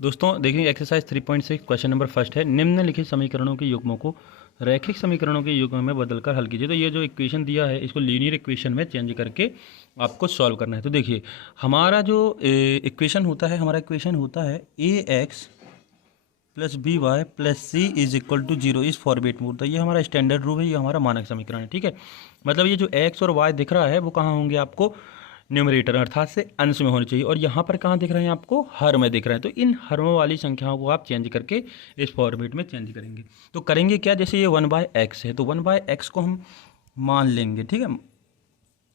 दोस्तों देखिए exercise 3.6 question number first है। निम्नलिखित समीकरणों के युग्मों को रैखिक समीकरणों के युग्म में बदलकर हल कीजिए। तो ये जो इक्वेशन दिया है इसको लीनियर इक्वेशन में चेंज करके आपको सॉल्व करना है। तो देखिए हमारा जो इक्वेशन होता है, हमारा इक्वेशन होता है a x plus b y plus c is equal to zero इस फॉर्मेट में होता है। ये हमारा स्टैंडर्ड रूल है, ये हमारा मानक समीकरण है। ठीक है, मतलब ये जो एक्स और वाई दिख रहा है वो कहाँ होंगे आपको, न्यूमरेटर अर्थात से अंश में होनी चाहिए, और यहाँ पर कहाँ दिख रहे हैं आपको, हर में दिख रहे हैं। तो इन हरों वाली संख्याओं को आप चेंज करके इस फॉर्मेट में चेंज करेंगे। तो करेंगे क्या, जैसे ये 1/x है तो 1/x को हम मान लेंगे। ठीक है,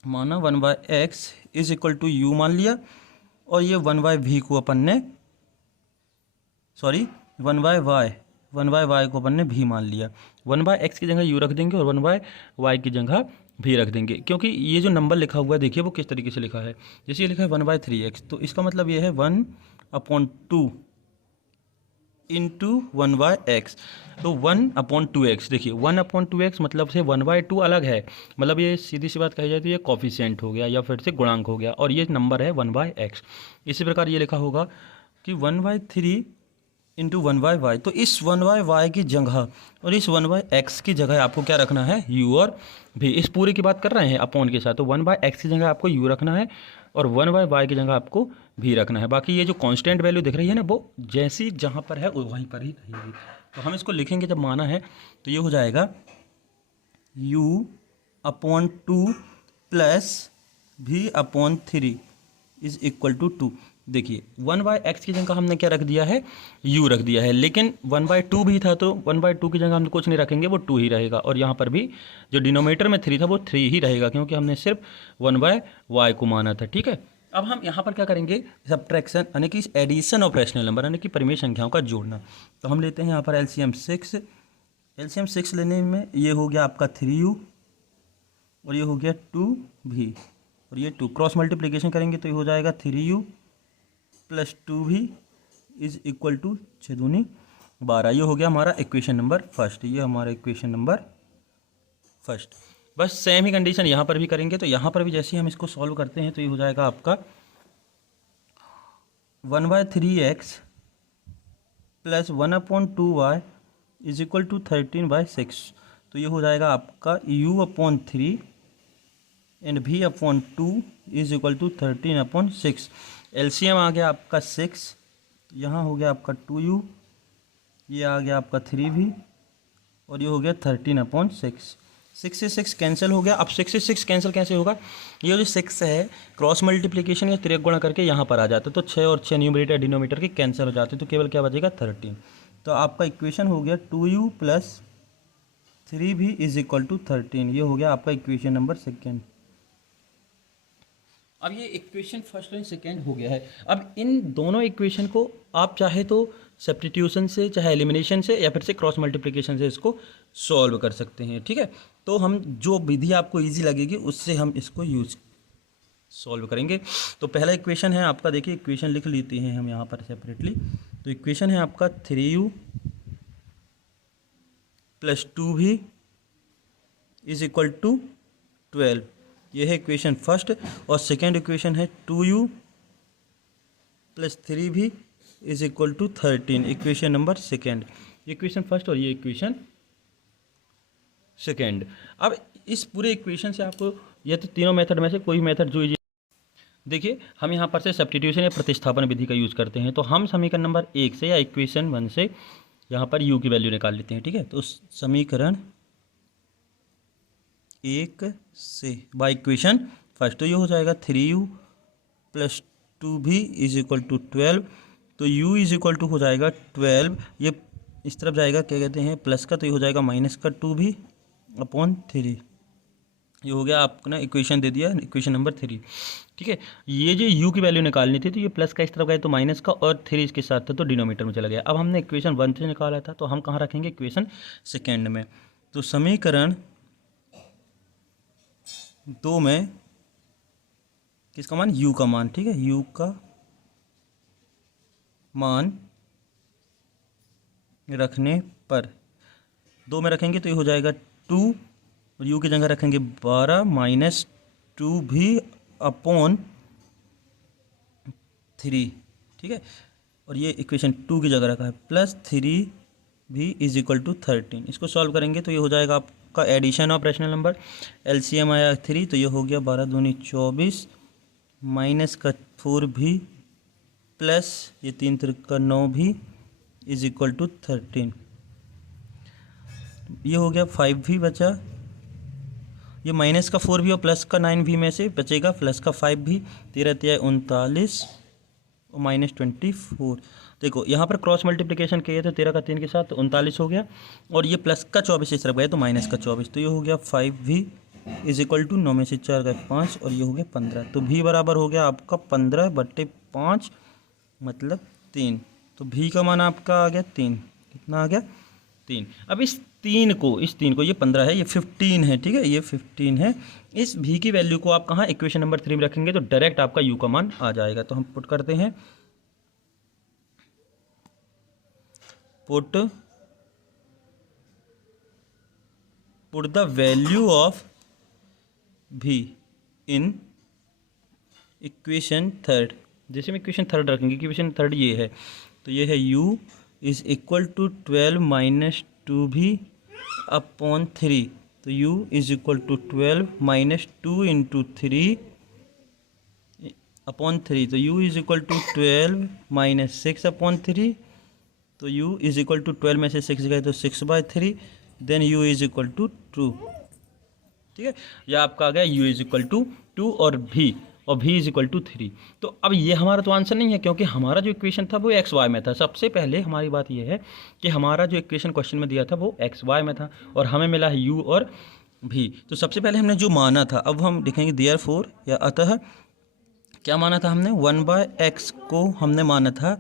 माना 1/x is equal to you मान लिया, और ये 1/v को अपन ने सॉरी 1/y को अपन ने भी मान लिया। 1/x की जगह यू रख देंगे और 1/y की जगह भी रख देंगे, क्योंकि ये जो नंबर लिखा हुआ है देखिए वो किस तरीके से लिखा है। जैसे ये लिखा है 1/3x, तो इसका मतलब ये है 1/2 इंटू 1/x, तो 1/2x। देखिए 1/2x मतलब से 1/2 अलग है, मतलब ये सीधी सी बात कही जाए तो ये कॉफिशिएंट हो गया या फिर से गुणांक हो गया, और ये नंबर है 1/x। इसी प्रकार ये लिखा होगा कि 1/3 इंटू 1/y, तो इस 1/y की जगह और इस 1/x की जगह आपको क्या रखना है, u और v। इस पूरे की बात कर रहे हैं अपॉन के साथ, तो 1/x की जगह आपको u रखना है और 1/y की जगह आपको v रखना है। बाकी ये जो कांस्टेंट वैल्यू दिख रही है ना, वो जैसी जहाँ पर है वहीं पर ही रहेगी। तो हम इसको लिखेंगे जब माना है तो ये हो जाएगा u/2 plus v/3 is equal to 2। देखिए 1/x की जगह हमने क्या रख दिया है, u रख दिया है, लेकिन 1/2 भी था तो 1/2 की जगह हम कुछ नहीं रखेंगे, वो 2 ही रहेगा, और यहाँ पर भी जो डिनोमिनेटर में 3 था वो 3 ही रहेगा, क्योंकि हमने सिर्फ 1/y को माना था। ठीक है, अब हम यहाँ पर क्या करेंगे, सब्ट्रैक्शन यानी कि एडिशन ऑफ रैशनल नंबर यानी कि परिमेय संख्याओं का जोड़ना। तो हम लेते हैं यहाँ पर एलसीएम 6 लेने में ये हो गया आपका 3u और ये हो गया 2v, और ये 2 क्रॉस मल्टीप्लिकेशन करेंगे तो ये हो जाएगा 3u plus 2v is equal to 6 दूनी 12। ये हो गया हमारा इक्वेशन नंबर फर्स्ट, ये हमारा इक्वेशन नंबर फर्स्ट। बस सेम ही कंडीशन यहाँ पर भी करेंगे, तो यहाँ पर भी जैसे ही हम इसको सॉल्व करते हैं तो ये हो जाएगा आपका 1/3x plus 1/2y is equal to 13/6। तो ये हो जाएगा आपका u/3 and v/2 is equal to 13/6। LCM आ गया आपका 6, यहाँ हो गया आपका 2u, ये आ गया आपका 3v और ये हो गया 13/6। 6 से 6 कैंसिल हो गया। अब 6 से 6 कैंसिल कैसे होगा, ये जो 6 है क्रॉस मल्टीप्लिकेशन या तिरक गुणा करके यहाँ पर आ जाता है, तो 6 और 6 न्यूमरेटर डिनोमिनेटर के कैंसिल हो जाते हैं, तो केवल क्या बचेगा 13। तो आपका इक्वेशन हो गया 2u plus 3v is equal to 13। ये हो गया आपका इक्वेशन नंबर सेकेंड। अब ये इक्वेशन फर्स्ट और सेकेंड हो गया है। अब इन दोनों इक्वेशन को आप चाहे तो सब्स्टिट्यूशन से, चाहे एलिमिनेशन से, या फिर से क्रॉस मल्टीप्लिकेशन से इसको सॉल्व कर सकते हैं। ठीक है, तो हम जो विधि आपको इजी लगेगी उससे हम इसको यूज सॉल्व करेंगे। तो पहला इक्वेशन है आपका, देखिए इक्वेशन लिख लेते हैं हम यहाँ पर सेपरेटली। तो इक्वेशन है आपका 3u plus 2v is equal to 12। ये है इक्वेशन फर्स्ट, और सेकेंड इक्वेशन है 2u plus 3v is equal to 13, equation number second. Equation first और ये इक्वेशन सेकेंड। अब इस पूरे इक्वेशन से आपको ये तो तीनों मेथड में से कोई मेथड जो देखिए हम यहाँ पर से सब्स्टिट्यूशन या प्रतिस्थापन विधि का यूज़ करते हैं। तो हम समीकरण नंबर 1 से या इक्वेशन 1 से यहाँ पर u की वैल्यू निकाल लेते हैं। ठीक है, तो समीकरण 1 से बाय इक्वेशन फर्स्ट, तो ये हो जाएगा 3u plus 2v is equal to 12। तो u इज इक्वल टू हो जाएगा 12, ये इस तरफ जाएगा क्या कहते हैं प्लस का, तो ये हो जाएगा माइनस का 2v/3। ये हो गया आपने इक्वेशन दे दिया, इक्वेशन नंबर 3। ठीक है, ये जो u की वैल्यू निकालनी थी तो ये प्लस का इस तरफ गया तो माइनस का, और 3 इसके साथ था तो डिनोमीटर में चला गया। अब हमने इक्वेशन 1 से निकाला था तो हम कहाँ रखेंगे, इक्वेशन सेकेंड में। तो समीकरण 2 में किसका मान, u का मान। ठीक है, u का मान रखने पर 2 में रखेंगे तो ये हो जाएगा 2, और u की जगह रखेंगे 12 माइनस 2v/3। ठीक है, और ये इक्वेशन 2 की जगह रखा है +3v इज इक्वल टू 13। इसको सॉल्व करेंगे तो ये हो जाएगा आपका addition of rational number. LCM आया 3 तो ये हो गया 12 दूनी 24 माइनस का 4v प्लस ये 3 तिरका 9v इज इक्वल टू 13। ये हो गया 5v बचा, ये माइनस का 4v और प्लस का 9v में से बचेगा प्लस का 5v। 13 तिया 39 और -24। देखो यहाँ पर क्रॉस मल्टीप्लिकेशन किए थे 13 का 3 के साथ तो 39 हो गया, और ये प्लस का 24 इस तरफ गया तो माइनस का 24, तो ये हो गया 5v इज इक्वल टू 9 में से 4 गए 5 और ये हो गया 15। तो v बराबर हो गया आपका 15/5 मतलब 3। तो v का मान आपका आ गया 3। कितना आ गया 3। अब इस 3 को ये 15 है, ये 15 है, ठीक है, ये 15 है। इस v की वैल्यू को आप कहाँ इक्वेशन नंबर 3 में रखेंगे तो डायरेक्ट आपका u का मान आ जाएगा। तो हम पुट करते हैं, put the value of v in equation third. जैसे हम इक्वेशन थर्ड रखेंगे, इक्वेशन थर्ड ये है तो ये है u is equal to 12 minus 2v upon 3। तो u is equal to 12 minus 2 into 3 upon 3। तो u is equal to 12 minus 6 upon 3। तो u इज इक्वल टू 12 में से 6 गए तो 6/3। Then u is equal to 2। ठीक है, यह आपका आ गया u इज इक्वल टू 2 और v इज इक्वल टू 3। तो अब ये हमारा तो आंसर नहीं है, क्योंकि हमारा जो इक्वेशन था वो एक्स वाई में था। सबसे पहले हमारी बात ये है कि हमारा जो इक्वेशन क्वेश्चन में दिया था वो एक्स वाई में था और हमें मिला है u और v। तो सबसे पहले हमने जो माना था, अब हम लिखेंगे देयरफॉर या अतः क्या माना था हमने, 1/x को हमने माना था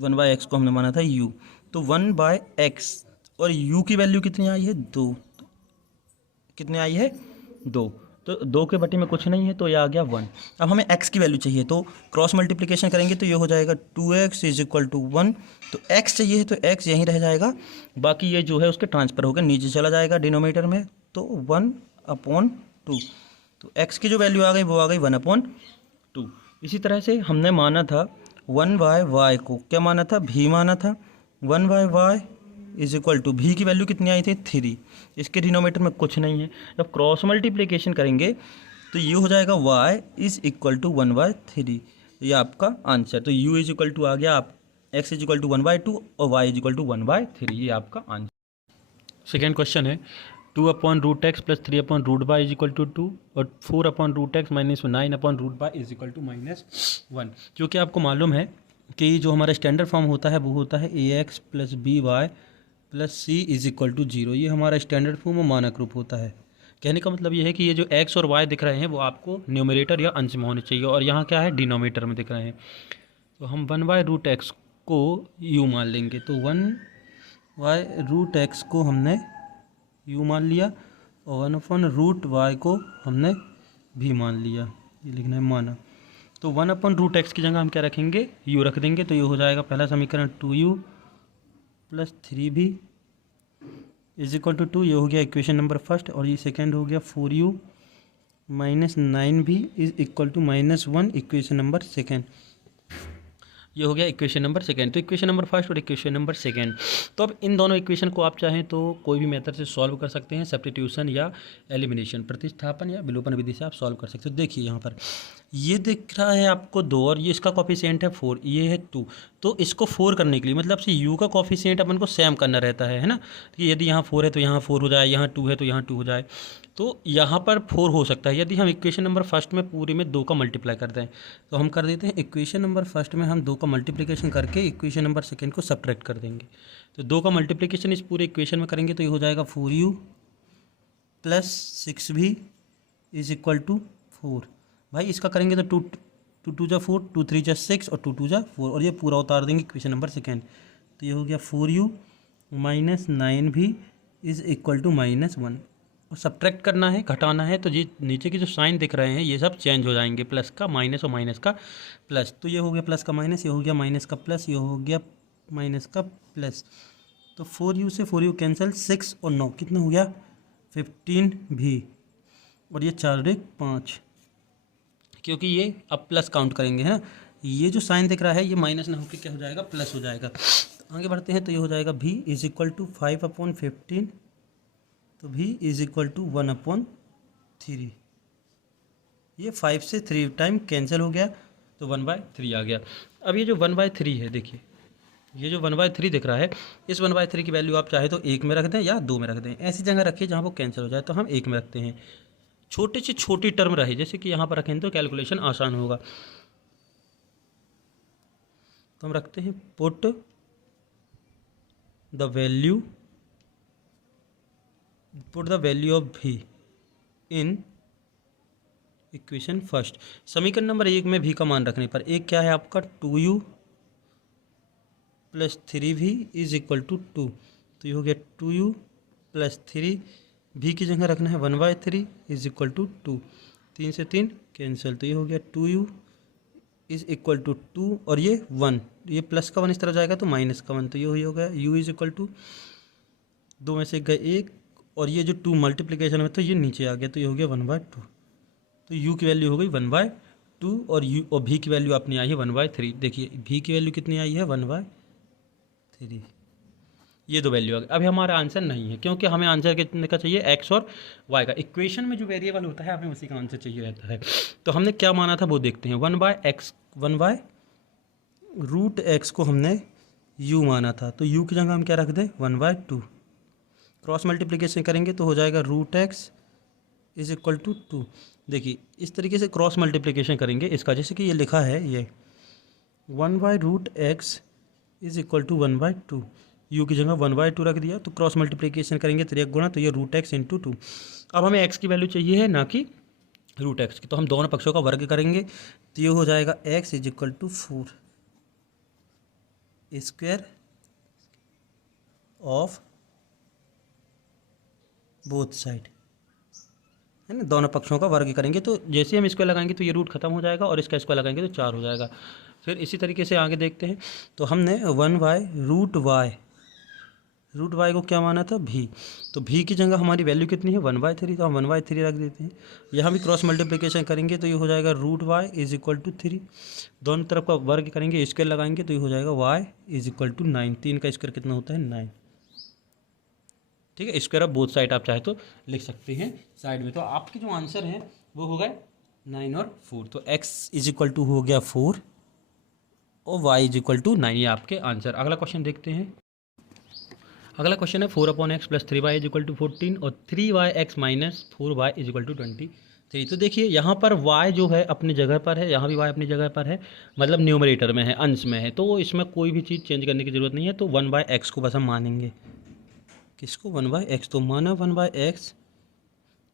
1/x को हमने माना था u। तो 1/x और u की वैल्यू कितनी आई है 2। कितने आई है 2। तो 2 के बटे में कुछ नहीं है तो ये आ गया 1। अब हमें x की वैल्यू चाहिए तो क्रॉस मल्टीप्लिकेशन करेंगे तो ये हो जाएगा 2x इज इक्वल टू 1। तो x चाहिए है तो x यहीं रह जाएगा, बाकी ये जो है उसके ट्रांसफर होकर नीचे चला जाएगा डिनोमिनेटर में, तो 1/2। तो x की जो वैल्यू आ गई वो आ गई 1/2। इसी तरह से हमने माना था 1/y को, क्या माना था, v माना था। 1/y is equal to v की वैल्यू कितनी आई थी 3। इसके डिनोमिनेटर में कुछ नहीं है। जब क्रॉस मल्टीप्लिकेशन करेंगे तो ये हो जाएगा y इज इक्वल टू 1/3। ये आपका आंसर। तो u इज इक्वल टू आ गया आप x इज इक्वल टू 1/2 और y इज इक्वल टू 1/3। ये आपका आंसर। सेकेंड क्वेश्चन है 2/√x plus 3/√y is equal to 2 और 4/√x minus 9/√y is equal to -1। क्योंकि आपको मालूम है कि जो हमारा स्टैंडर्ड फॉर्म होता है वो होता है ax plus by plus c is equal to 0। ये हमारा स्टैंडर्ड फॉर्म और मानक रूप होता है। कहने का मतलब ये है कि ये जो x और y दिख रहे हैं वो आपको न्यूमरेटर या अंश में होने चाहिए, और यहाँ क्या है डिनोमिनेटर में दिख रहे हैं। तो हम 1/√x को u मान लेंगे, तो 1/√x को हमने u मान लिया और 1/√y को हमने भी मान लिया। ये लिखना है माना। तो 1/√x की जगह हम क्या रखेंगे, u रख देंगे। तो ये हो जाएगा पहला समीकरण 2u plus 3v is equal to 2। ये हो गया इक्वेशन नंबर फर्स्ट, और ये सेकेंड हो गया 4u minus 9v is equal to -1 equation number second. ये हो गया इक्वेशन नंबर सेकेंड। तो इक्वेशन नंबर फर्स्ट और इक्वेशन नंबर सेकेंड। तो अब इन दोनों इक्वेशन को आप चाहें तो कोई भी मेथड से सॉल्व कर सकते हैं, सब्स्टिट्यूशन या एलिमिनेशन, प्रतिस्थापन या विलोपन विधि से आप सॉल्व कर सकते हो। देखिए यहाँ पर ये दिख रहा है आपको 2 और ये इसका कॉफिशिएंट है 4, ये है 2। तो इसको 4 करने के लिए मतलब से u का कॉफिशिएंट अपन को सेम करना रहता है ना, कि यदि यहाँ 4 है तो यहाँ 4 हो जाए, यहाँ 2 है तो यहाँ 2 हो जाए। तो यहाँ पर 4 हो सकता है यदि हम इक्वेशन नंबर फर्स्ट में पूरे में 2 का मल्टीप्लाई करते हैं। तो हम कर देते हैं इक्वेशन नंबर फर्स्ट में हम 2 का मल्टीप्लिकेशन करके इक्वेशन नंबर सेकेंड को सब्ट्रैक्ट कर देंगे। तो 2 का मल्टीप्लिकेशन इस पूरे इक्वेशन में करेंगे तो ये हो जाएगा 4u plus 6v is equal to 4। भाई इसका करेंगे तो 2 2 जा 4, 2 3 जा 6 और 2 2 जा 4, और ये पूरा उतार देंगे इक्वेशन नंबर सेकेंड। तो ये हो गया 4u minus 9v is equal to -1। और सब्ट्रैक्ट करना है, घटाना है, तो ये नीचे की जो साइन दिख रहे हैं ये सब चेंज हो जाएंगे, प्लस का माइनस और माइनस का प्लस। तो ये हो गया प्लस का माइनस, ये हो गया माइनस का प्लस, ये हो गया माइनस का प्लस। तो 4u से 4u कैंसिल, 6 और 9 कितना हो गया 15v, और ये 4 5, क्योंकि ये अब प्लस काउंट करेंगे है ना, ये जो साइन दिख रहा है ये माइनस ना होकर क्या हो जाएगा, प्लस हो जाएगा। तो आगे बढ़ते हैं, तो ये हो जाएगा v इज इक्वल टू 5/15, तो v इज इक्वल टू 1/3। ये 5 से 3 टाइम कैंसिल हो गया, तो 1/3 आ गया। अब ये जो 1/3 है, देखिए ये जो 1/3 दिख रहा है, इस 1/3 की वैल्यू आप चाहे तो 1 में रख दें या 2 में रख दें, ऐसी जगह रखिए जहाँ वो कैंसिल हो जाए। तो हम 1 में रखते हैं, छोटी से छोटी टर्म रहे, जैसे कि यहाँ पर रखें तो कैलकुलेशन आसान होगा। तो हम रखते हैं put the value of v in equation first. समीकरण नंबर 1 में v का मान रखने पर, एक क्या है आपका 2u plus 3v is equal to 2। तो ये हो गया 2u प्लस 3, v की जगह रखना है 1/3 इज इक्वल टू 2, 3 से 3 कैंसिल, तो ये हो गया 2u इज इक्वल टू 2 और ये 1, ये प्लस का 1 इस तरफ जाएगा तो माइनस का 1, तो ये हो गया u इज इक्वल टू 2 में से गए 1 और ये जो 2 मल्टीप्लिकेशन में तो ये नीचे आ गया, तो ये हो गया 1/2। तो u की वैल्यू हो गई 1/2 और v की वैल्यू अपनी आई है 1/3। देखिए v की वैल्यू कितनी आई है 1/3, ये दो वैल्यू आ गई। अभी हमारा आंसर नहीं है, क्योंकि हमें आंसर कितने का चाहिए, x और y का। इक्वेशन में जो वेरिएबल होता है हमें उसी का आंसर चाहिए रहता है। तो हमने क्या माना था वो देखते हैं, 1/√x को हमने u माना था, तो u की जगह हम क्या रख दें 1/2। क्रॉस मल्टीप्लिकेशन करेंगे तो हो जाएगा √x इज इक्वल टू 2। देखिए इस तरीके से क्रॉस मल्टीप्लिकेशन करेंगे इसका, जैसे कि ये लिखा है ये 1/√x is equal to 1/2, u की जगह 1/2 रख दिया, तो क्रॉस मल्टीप्लिकेशन करेंगे 3 गुणा, तो ये √x इंटू 2। अब हमें x की वैल्यू चाहिए है ना कि √x की, तो हम दोनों पक्षों का वर्ग करेंगे, तो ये हो जाएगा x is equal to 4 square of both side, है ना, दोनों पक्षों का वर्ग करेंगे। तो जैसे हम इसको लगाएंगे तो ये रूट खत्म हो जाएगा और इसका इसको लगाएंगे तो 4 हो जाएगा। फिर इसी तरीके से आगे देखते हैं, तो हमने 1/√y को क्या माना था v, तो v की जगह हमारी वैल्यू कितनी है 1/3, तो हम 1/3 रख देते हैं। यहाँ भी क्रॉस मल्टीप्लिकेशन करेंगे तो ये हो जाएगा √y इज इक्वल टू 3, दोनों तरफ का वर्ग करेंगे, स्क्वायर लगाएंगे तो ये हो जाएगा y इज इक्वल टू 9, 3 का स्क्वायर कितना होता है 9, ठीक है। स्क्वायर ऑफ बोथ साइड आप चाहे तो लिख सकते हैं साइड में। तो आपके जो आंसर हैं वो हो गए 9 और 4, तो x इज इक्वल टू हो गया 4 और y इज इक्वल टू 9, ये आपके आंसर। अगला क्वेश्चन देखते हैं। अगला क्वेश्चन है 4/x plus 3y is equal to 14 और 3yx minus 4y is equal to 23। तो देखिए यहाँ पर y जो है अपनी जगह पर है, यहाँ भी y अपनी जगह पर है, मतलब न्यूमरेटर में है, अंश में है, तो इसमें कोई भी चीज़ चेंज करने की ज़रूरत नहीं है। तो 1/x को बस हम मानेंगे, किसको 1/x, तो माना 1/x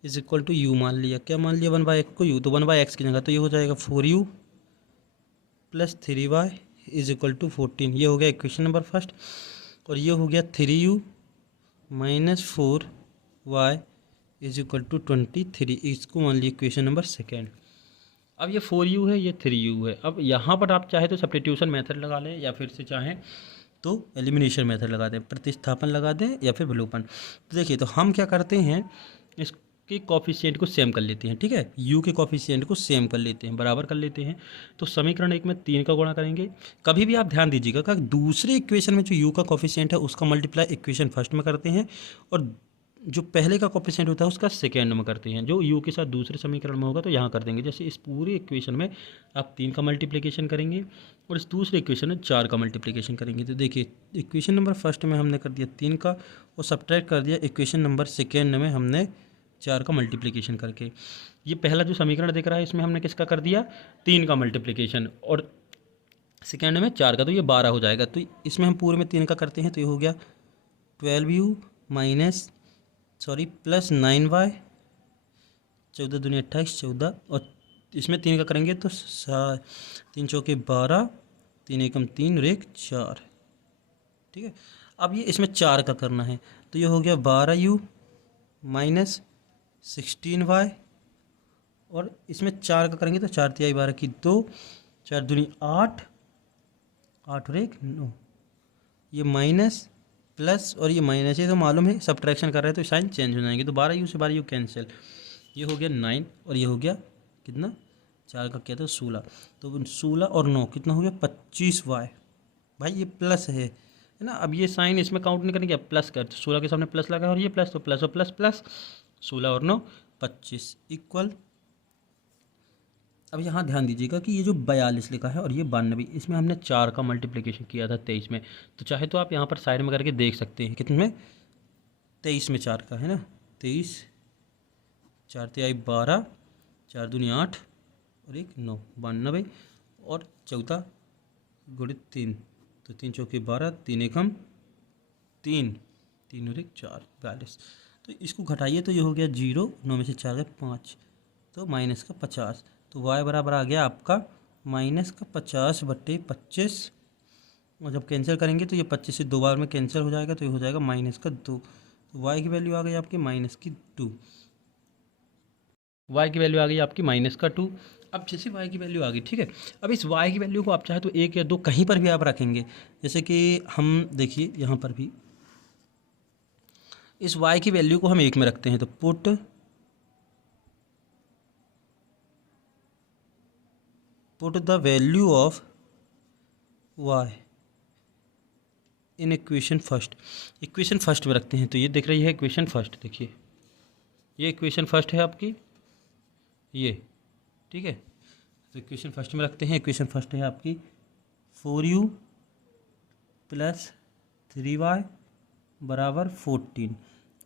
is equal to u मान लिया, क्या मान लिया 1/x को u, तो 1/x की जगह तो ये हो जाएगा 4u plus 3y is equal to 14, ये हो गया इक्वेशन नंबर फर्स्ट। और ये हो गया 3u minus 4y is equal to 23, इसको मान लिया इक्वेशन नंबर सेकेंड। अब ये 4u है, ये 3u है। अब यहाँ पर आप चाहे तो सब्स्टिट्यूशन मेथड लगा लें या फिर से चाहें तो एलिमिनेशन मेथड लगा दें, प्रतिस्थापन लगा दें या फिर विलोपन। तो देखिए तो हम क्या करते हैं, इसके कॉफिशिएंट को सेम कर लेते हैं, ठीक है, u के कॉफिशिएंट को सेम कर लेते हैं, बराबर कर लेते हैं। तो समीकरण 1 में 3 का गुणा करेंगे। कभी भी आप ध्यान दीजिएगा कि दूसरे इक्वेशन में जो u का कॉफिशिएंट है उसका मल्टीप्लाई इक्वेशन फर्स्ट में करते हैं और जो पहले का कॉफिशिएंट होता है उसका सेकेंड में करते हैं। जो u के साथ दूसरे समीकरण में होगा तो यहाँ कर देंगे। जैसे इस पूरे इक्वेशन में आप 3 का मल्टीप्लिकेशन करेंगे और इस दूसरे इक्वेशन में 4 का मल्टीप्लिकेशन करेंगे। तो देखिए इक्वेशन नंबर फर्स्ट में हमने कर दिया 3 का और सब्ट्रैक्ट कर दिया इक्वेशन नंबर सेकेंड में हमने 4 का मल्टीप्लिकेशन करके। ये पहला जो समीकरण दिख रहा है इसमें हमने किसका कर दिया 3 का मल्टीप्लिकेशन और सेकेंड में 4 का, तो ये 12 हो जाएगा। तो इसमें हम पूरे में 3 का करते हैं तो ये हो गया 12u माइनस प्लस 9y, 14 दूनी 28, 14 और इसमें 3 का करेंगे तो 3 चौके 12, 3 एकम 3 और 1 4, ठीक है। अब ये इसमें 4 का करना है तो ये हो गया 12u माइनस 16y और इसमें 4 का करेंगे तो 4 तिहाई 12 की 2, 4 दूनी 8, 8 और 1 9, ये माइनस प्लस और ये माइनस, ये तो मालूम है सब्ट्रैक्शन कर रहे हैं तो साइन चेंज हो जाएंगे। तो 12u से 12u कैंसिल, ये हो गया 9 और ये हो गया कितना 4 का क्या था 16, तो 16 और 9 कितना हो गया 25y। भाई ये प्लस है ना, अब ये साइन इसमें काउंट नहीं करेंगे, अब प्लस कर, तो 16 के सामने प्लस लगा और ये प्लस, तो प्लस और प्लस प्लस, 16 और 9 25 इक्वल। अब यहाँ ध्यान दीजिएगा कि ये जो 42 लिखा है और ये 92, इसमें हमने 4 का मल्टीप्लिकेशन किया था 23 में, तो चाहे तो आप यहाँ पर साइड में करके देख सकते हैं कितने में, 23 में 4 का है ना, 23, 4 तिहाई 12, 4 दूनी 8 और 1 9, 92 और 14 गुणित 3, तो 3 चौके 12, 3 एकम 3, 3 और 1 4, 42। तो इसको घटाइए तो ये हो गया 0, 9 में से 4 गए 5, तो माइनस का 50, तो y बराबर आ गया आपका माइनस का 50/25, और जब कैंसिल करेंगे तो ये 25 से 2 बार में कैंसिल हो जाएगा, तो ये हो जाएगा माइनस का 2, तो y की वैल्यू आ गई आपकी माइनस की 2, y की वैल्यू आ गई आपकी माइनस का 2। अब जैसे y की वैल्यू आ गई, ठीक है, अब इस y की वैल्यू को आप चाहे तो 1 या 2 कहीं पर भी आप रखेंगे, जैसे कि हम देखिए यहाँ पर भी इस y की वैल्यू को हम 1 में रखते हैं, तो put the value of y in equation first, equation first में रखते हैं, तो ये दिख रही है इक्वेशन फर्स्ट, देखिए ये इक्वेशन फर्स्ट है आपकी, ये ठीक है, तो इक्वेशन फर्स्ट में रखते हैं, इक्वेशन फर्स्ट है आपकी 4u + 3y बराबर 14,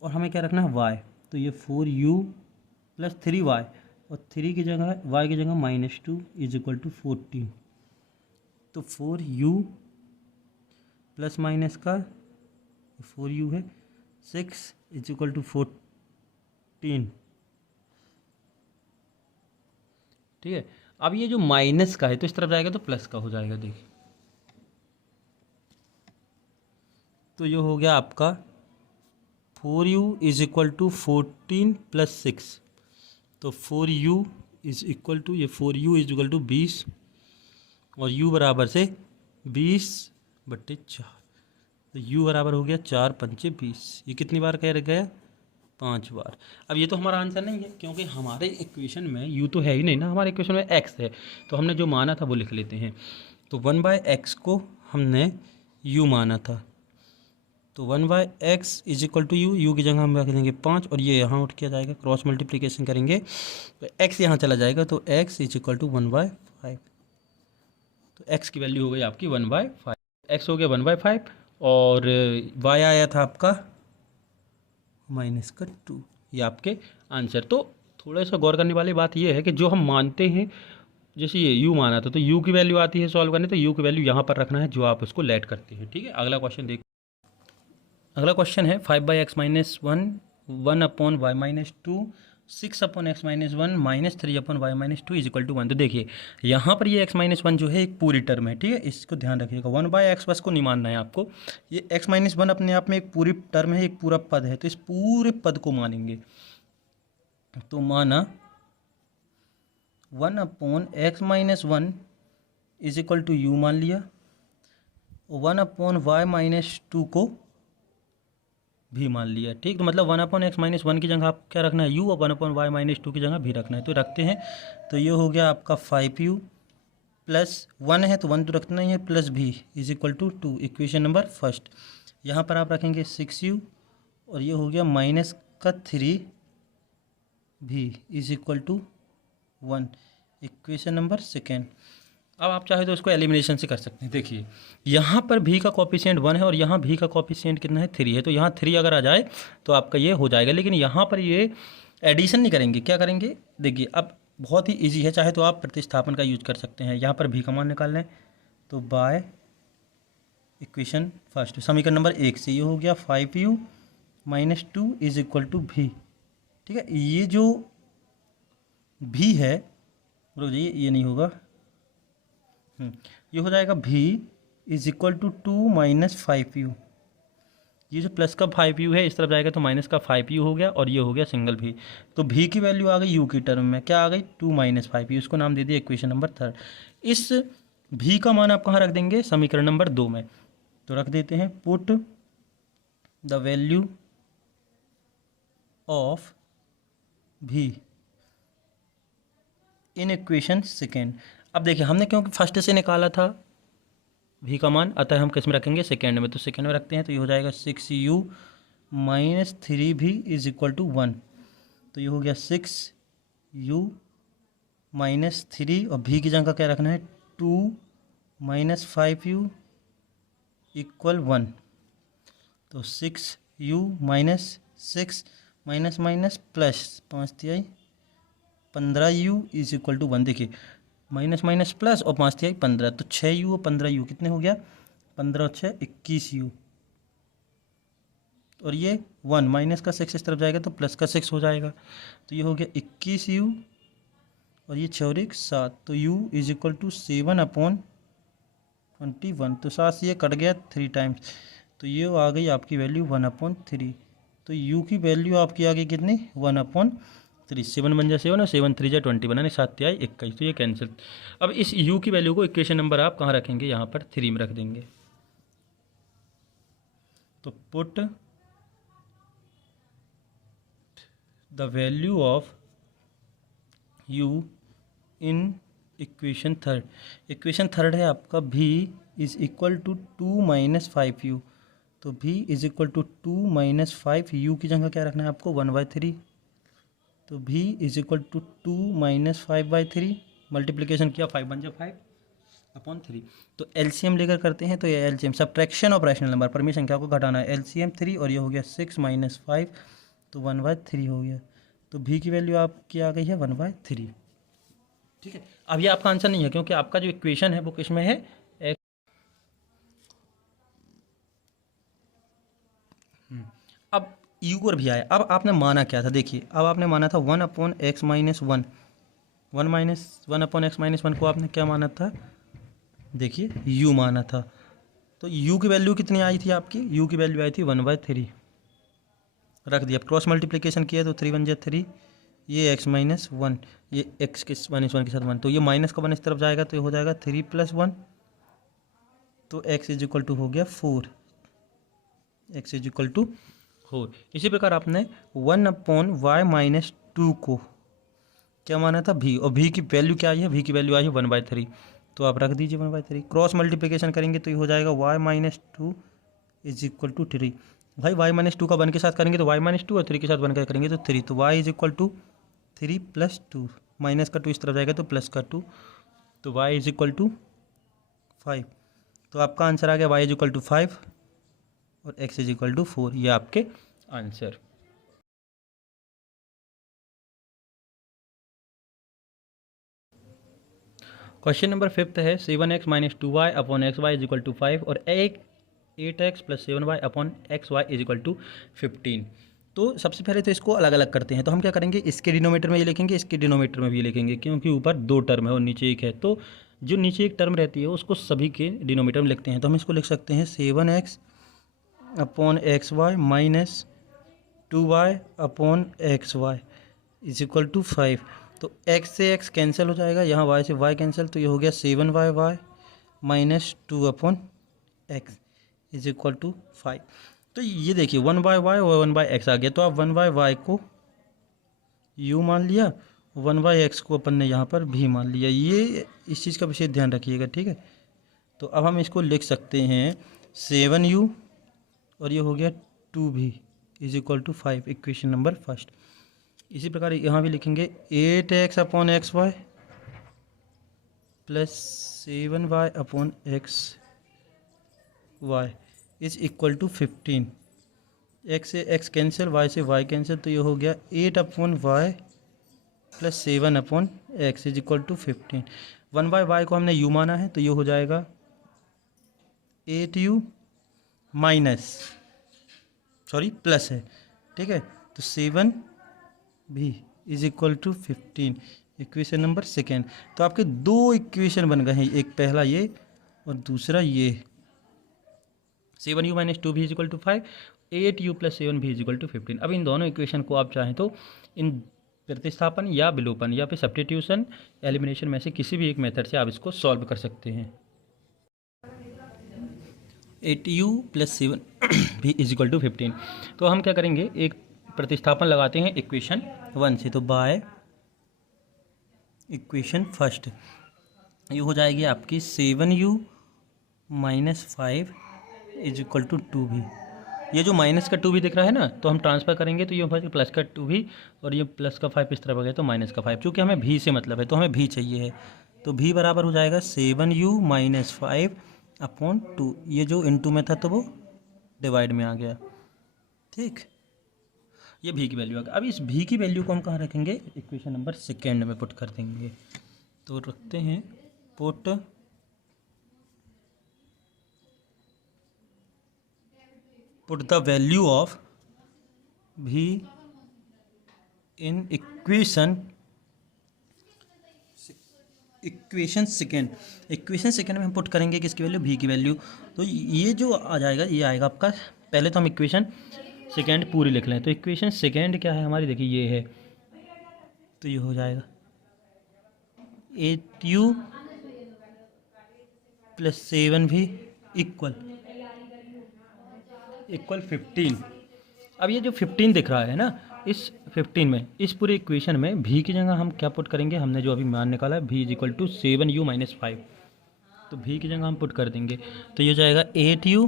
और हमें क्या रखना है y, तो ये 4u + 3y और 3 की जगह y की जगह -2 = 14, तो 4u प्लस माइनस का 4u है 6 = 14, ठीक है। अब ये जो माइनस का है तो इस तरफ जाएगा तो प्लस का हो जाएगा, देखिए, तो ये हो गया आपका 4u = 14 + 6, तो 4u = ये 4u = 20 और u बराबर से 20/4, तो u बराबर हो गया 4 पंचे 20, ये कितनी बार कह गया 5 बार। अब ये तो हमारा आंसर नहीं है क्योंकि हमारे इक्वेशन में u तो है ही नहीं ना, हमारे इक्वेशन में x है, तो हमने जो माना था वो लिख लेते हैं, तो 1/x को हमने u माना था, तो 1/x = u की जगह हम रख देंगे 5 और ये यहाँ उठ किया जाएगा, क्रॉस मल्टीप्लिकेशन करेंगे तो x यहाँ चला जाएगा, तो x = 1/5, तो x की वैल्यू हो गई आपकी 1/5, x हो गया 1/5 और y आया था आपका -2, ये आपके आंसर। तो थोड़ा सा गौर करने वाली बात ये है कि जो हम मानते हैं, जैसे ये u माना था तो u की वैल्यू आती है सॉल्व करने, तो u की वैल्यू यहाँ पर रखना है जो आप उसको लेट करते हैं, ठीक है। अगला क्वेश्चन देख, अगला क्वेश्चन है 5/x - 1 1/y - 2 6/x - 1 -3/y - 2 = 1, तो देखिए यहाँ पर ये x - 1 जो है एक पूरी टर्म है, ठीक है, इसको ध्यान रखिएगा, 1/x बस को नहीं मानना है आपको, ये x - 1 अपने आप में एक पूरी टर्म है, एक पूरा पद है, तो इस पूरे पद को मानेंगे, तो माना 1/x - 1 = u मान लिया, 1/y - 2 को भी मान लिया, ठीक, तो मतलब 1/x - 1 की जगह आप क्या रखना है u और 1/y - 2 की जगह भी रखना है, तो रखते हैं, तो ये हो गया आपका 5u + 1 है तो 1 तो रखना ही है, प्लस भी = 2, इक्वेशन नंबर फर्स्ट, यहाँ पर आप रखेंगे 6u और ये हो गया -3 भी = 1, इक्वेशन नंबर सेकेंड। अब आप चाहे तो इसको एलिमिनेशन से कर सकते हैं, देखिए यहाँ पर भी का कॉफिशिएंट 1 है और यहाँ भी का कॉफिशिएंट कितना है 3 है, तो यहाँ 3 अगर आ जाए तो आपका ये हो जाएगा, लेकिन यहाँ पर ये एडिशन नहीं करेंगे, क्या करेंगे देखिए, अब बहुत ही इजी है, चाहे तो आप प्रतिस्थापन का यूज कर सकते हैं, यहाँ पर भी का मान निकाल लें, तो बाय इक्वेशन फर्स्ट समीकरण नंबर 1 से ये हो गया 5u - 2 = v, ठीक है, ये जो भी है रुक जाइए ये नहीं होगा, ये हो जाएगा v = 2 - 5u, ये जो प्लस का 5u है इस तरफ जाएगा तो माइनस का 5u हो गया और ये हो गया सिंगल v, तो v की वैल्यू आ गई u की टर्म में, क्या आ गई 2 - 5u, इसको नाम दे दिया इक्वेशन नंबर थर्ड। इस v का मान आप कहाँ रख देंगे समीकरण नंबर 2 में, तो रख देते हैं put the value of v in equation second. अब देखिए हमने क्योंकि फर्स्ट से निकाला था v का मान, अतः हम किस में रखेंगे, सेकेंड में। तो सेकेंड में रखते हैं तो ये हो जाएगा 6u minus 3v is equal to 1। तो ये हो गया 6u माइनस 3 और v की जगह क्या रखना है 2 माइनस 5u इक्वल 1। तो 6u minus 6 minus minus plus 5 तिहाई 15u इज इक्वल टू 1। देखिए माइनस माइनस प्लस और 5 तिहाई 15, तो 6u और 15u कितने हो गया, 15 और 6 21u। और ये 1 माइनस का 6 इस तरफ जाएगा तो प्लस का 6 हो जाएगा। तो ये हो गया 21u और ये 6 और 1 7। तो u इज इक्वल टू 7/21। तो 7 से ये कट गया 3 टाइम्स, तो ये आ गई आपकी वैल्यू 1/3। तो u की वैल्यू आपकी आ गई कितनी, 1/3। 7 बन जाए 7 और 7 3 जाए 20 बनाने 7 तिहाई 21। तो ये कैंसिल। अब इस u की वैल्यू को इक्वेशन नंबर आप कहाँ रखेंगे, यहाँ पर 3 में रख देंगे। तो put the value of u in equation third. Equation third है आपका v is equal to 2 minus 5u। तो v is equal to 2 minus 5u की जगह क्या रखना है आपको 1/3। तो v is equal to 2 minus 5/3, multiplication किया 5 बन जाए 5/3। तो एलसीएम लेकर करते हैं, तो ये LCM subtraction of rational number, परमी संख्या को घटाना है। एलसीएम 3 और ये हो गया 6 माइनस 5, तो 1/3 हो गया। तो v की वैल्यू आपकी आ गई है 1/3। ठीक है, अब ये आपका आंसर नहीं है क्योंकि आपका जो इक्वेशन है वो किस में है, अब u और भी आया। अब आपने माना क्या था, देखिए अब आपने माना था 1/x माइनस 1। 1/x माइनस 1 को आपने क्या माना था, देखिए u माना था। तो u की वैल्यू कितनी आई थी आपकी, u की वैल्यू आई थी 1/3। रख दिया, क्रॉस मल्टीप्लिकेशन किया तो 3 बन जाए 3, ये x माइनस 1, ये x के माइनस 1 के साथ 1, तो ये माइनस का 1 इस तरफ जाएगा तो ये हो जाएगा 3 + 1। तो x इज इक्वल टू हो गया 4, x इज इक्वल टू 4। इसी प्रकार आपने 1/y माइनस 2 को क्या माना था, v, और v की वैल्यू क्या आई है, v की वैल्यू आई है 1/3। तो आप रख दीजिए 1/3। क्रॉस मल्टीप्लिकेशन करेंगे तो ये हो जाएगा y minus 2 is equal to 3। भाई y माइनस 2 का 1 के साथ करेंगे तो y माइनस 2 और 3 के साथ 1 का करेंगे तो 3। तो y is equal to 3 + 2, minus का 2 इस तरफ जाएगा तो प्लस का 2, तो y इज इक्वल टू 5। तो आपका आंसर आ गया y इज इक्वल टू 5 और x इज इक्वल टू 4। ये आपके आंसर। क्वेश्चन नंबर 5 है 7x minus 2y upon xy is equal to 5 और 8x + 7y upon xy is equal to 15। तो सबसे पहले तो इसको अलग अलग करते हैं। तो हम क्या करेंगे, इसके डिनोमीटर में ये लिखेंगे, इसके डिनोमीटर में भी लिखेंगे, क्योंकि ऊपर 2 टर्म है और नीचे एक है। तो जो नीचे एक टर्म रहती है उसको सभी के डिनोमीटर में लिखते हैं। तो हम इसको लिख सकते हैं 7x upon xy minus 2y upon xy is equal to 5। तो x से x कैंसिल हो जाएगा, यहाँ y से y कैंसिल, तो ये हो गया 7y minus 2 upon x is equal to 5। तो ये देखिए 1/y और 1/x आ गया। तो आप 1/y को u मान लिया, 1/x को अपन ने यहाँ पर v मान लिया। ये इस चीज़ का विशेष ध्यान रखिएगा, ठीक है। तो अब हम इसको लिख सकते हैं 7u और ये हो गया 2v is equal to 5, equation number first. इसी प्रकार यहाँ भी लिखेंगे 8x upon xy plus 7y upon xy is equal to 15। x से x कैंसिल, y से y कैंसिल, तो ये हो गया 8/y plus 7 upon x is equal to 15। 1/y को हमने u माना है तो ये हो जाएगा 8u माइनस, सॉरी प्लस है, ठीक है। तो 7v is equal to 15, equation number second. तो आपके 2 इक्वेशन बन गए हैं, एक पहला ये और दूसरा ये। 7u minus 2v is equal to 5, 8u plus 7v is equal to 15। अब इन दोनों इक्वेशन को आप चाहें तो इन प्रतिस्थापन या विलोपन या फिर सब्स्टिट्यूशन एलिमिनेशन में से किसी भी एक मेथड से आप इसको सॉल्व कर सकते हैं। 8u plus 7v is equal to 15। तो हम क्या करेंगे, एक प्रतिस्थापन लगाते हैं इक्वेशन 1 से। तो बाय इक्वेशन फर्स्ट, ये हो जाएगी आपकी 7u minus 5 is equal to 2v। ये जो माइनस का 2v दिख रहा है ना, तो हम ट्रांसफर करेंगे तो ये होगा प्लस का 2v और ये प्लस का 5 इस तरफ आ गया तो माइनस का 5, क्योंकि हमें v से मतलब है तो हमें v चाहिए है। तो v बराबर हो जाएगा 7u माइनस 5 अपॉन 2। ये जो इनटू में था तो वो डिवाइड में आ गया। ठीक, ये v की वैल्यू आ गई। अब इस v की वैल्यू को हम कहाँ रखेंगे, इक्वेशन नंबर सेकेंड में पुट कर देंगे। तो रखते हैं put the value of v in equation second में हम पुट करेंगे किसकी वैल्यू, v की वैल्यू। तो ये जो आ जाएगा, ये आएगा आपका, पहले तो हम इक्वेशन सेकेंड पूरी लिख लें। तो इक्वेशन सेकेंड क्या है हमारी, देखिए ये है, तो ये हो जाएगा 8u प्लस 7v इक्वल 15। अब ये जो 15 दिख रहा है ना, इस 15 में, इस पूरे इक्वेशन में v की जगह हम क्या पुट करेंगे, हमने जो अभी मान निकाला है v is equal to 7u minus 5, तो v की जगह हम पुट कर देंगे। तो ये हो जाएगा 8u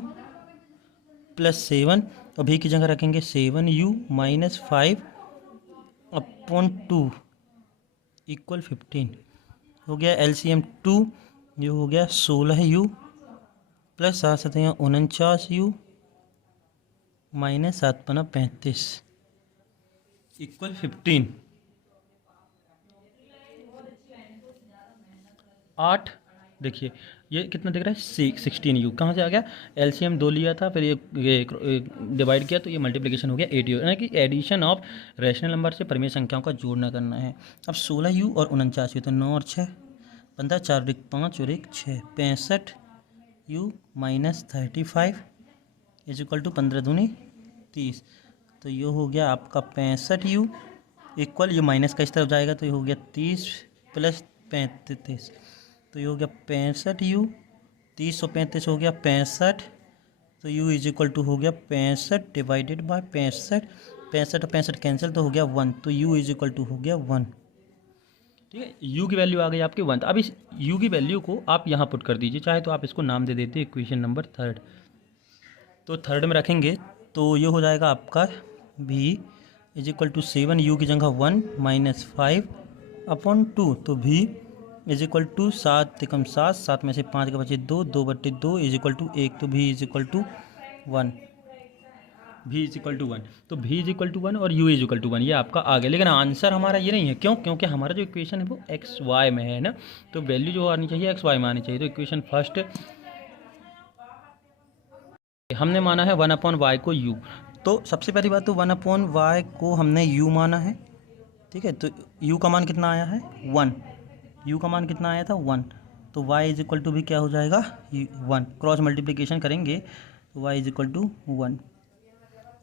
प्लस 7 और v की जगह रखेंगे 7u माइनस 5 अपॉन 2 इक्वल 15। हो गया LCM 2, ये हो गया 16u प्लस 7 माइनस 7 पना 35 इक्वल 15। 8, देखिए ये कितना दिख रहा है 16u, कहाँ से आ गया, LCM 2 लिया था, फिर ये डिवाइड किया तो ये मल्टीप्लिकेशन हो गया 8u, यानी कि एडिशन ऑफ रैशनल नंबर से परिमेय संख्याओं का जोड़ना करना है। अब 16u और 49u, तो 9 और 6 15, 4 एक 5 और 1 6, 65u minus 35 is equal to 15 दूनी 30। तो ये हो गया आपका 65u इक्वल, ये माइनस का इस तरफ जाएगा तो ये हो गया 30 प्लस 35, तो ये हो गया 65u, 30 और 35 हो गया 65, तो u इज इक्वल टू हो गया 65 डिवाइडेड बाय 65, 65 और 65 कैंसिल तो हो गया 1, तो u इज इक्वल टू हो गया 1। ठीक है, u की वैल्यू आ गई आपकी 1। अब इस u की वैल्यू को आप यहाँ पुट कर दीजिए, चाहे तो आप इसको नाम दे देते इक्वेशन नंबर थर्ड। तो थर्ड में रखेंगे तो ये हो जाएगा आपका v is equal to 7u की जगह 1 माइनस 5 अपॉन 2, तो v इज इक्वल टू 7 एकम 7, 7 में से 5 के बचे 2, 2/2 इज इक्वल टू 1, तो v is equal to 1, v is equal to 1। तो v इज इक्वल टू 1 और u इज इक्वल टू 1, ये आपका आ गया। लेकिन आंसर हमारा ये नहीं है, क्यों, क्योंकि हमारा जो इक्वेशन है वो एक्स वाई में है ना, तो वैल्यू जो आनी चाहिए एक्स वाई में आनी चाहिए। तो इक्वेशन फर्स्ट हमने माना है 1/y को u, तो सबसे पहली बात तो 1/y को हमने u माना है। ठीक है, तो u का मान कितना आया है 1, u का मान कितना आया था 1, तो y इज इक्वल टू भी क्या हो जाएगा 1, क्रॉस मल्टीप्लिकेशन करेंगे तो y इज इक्वल टू 1।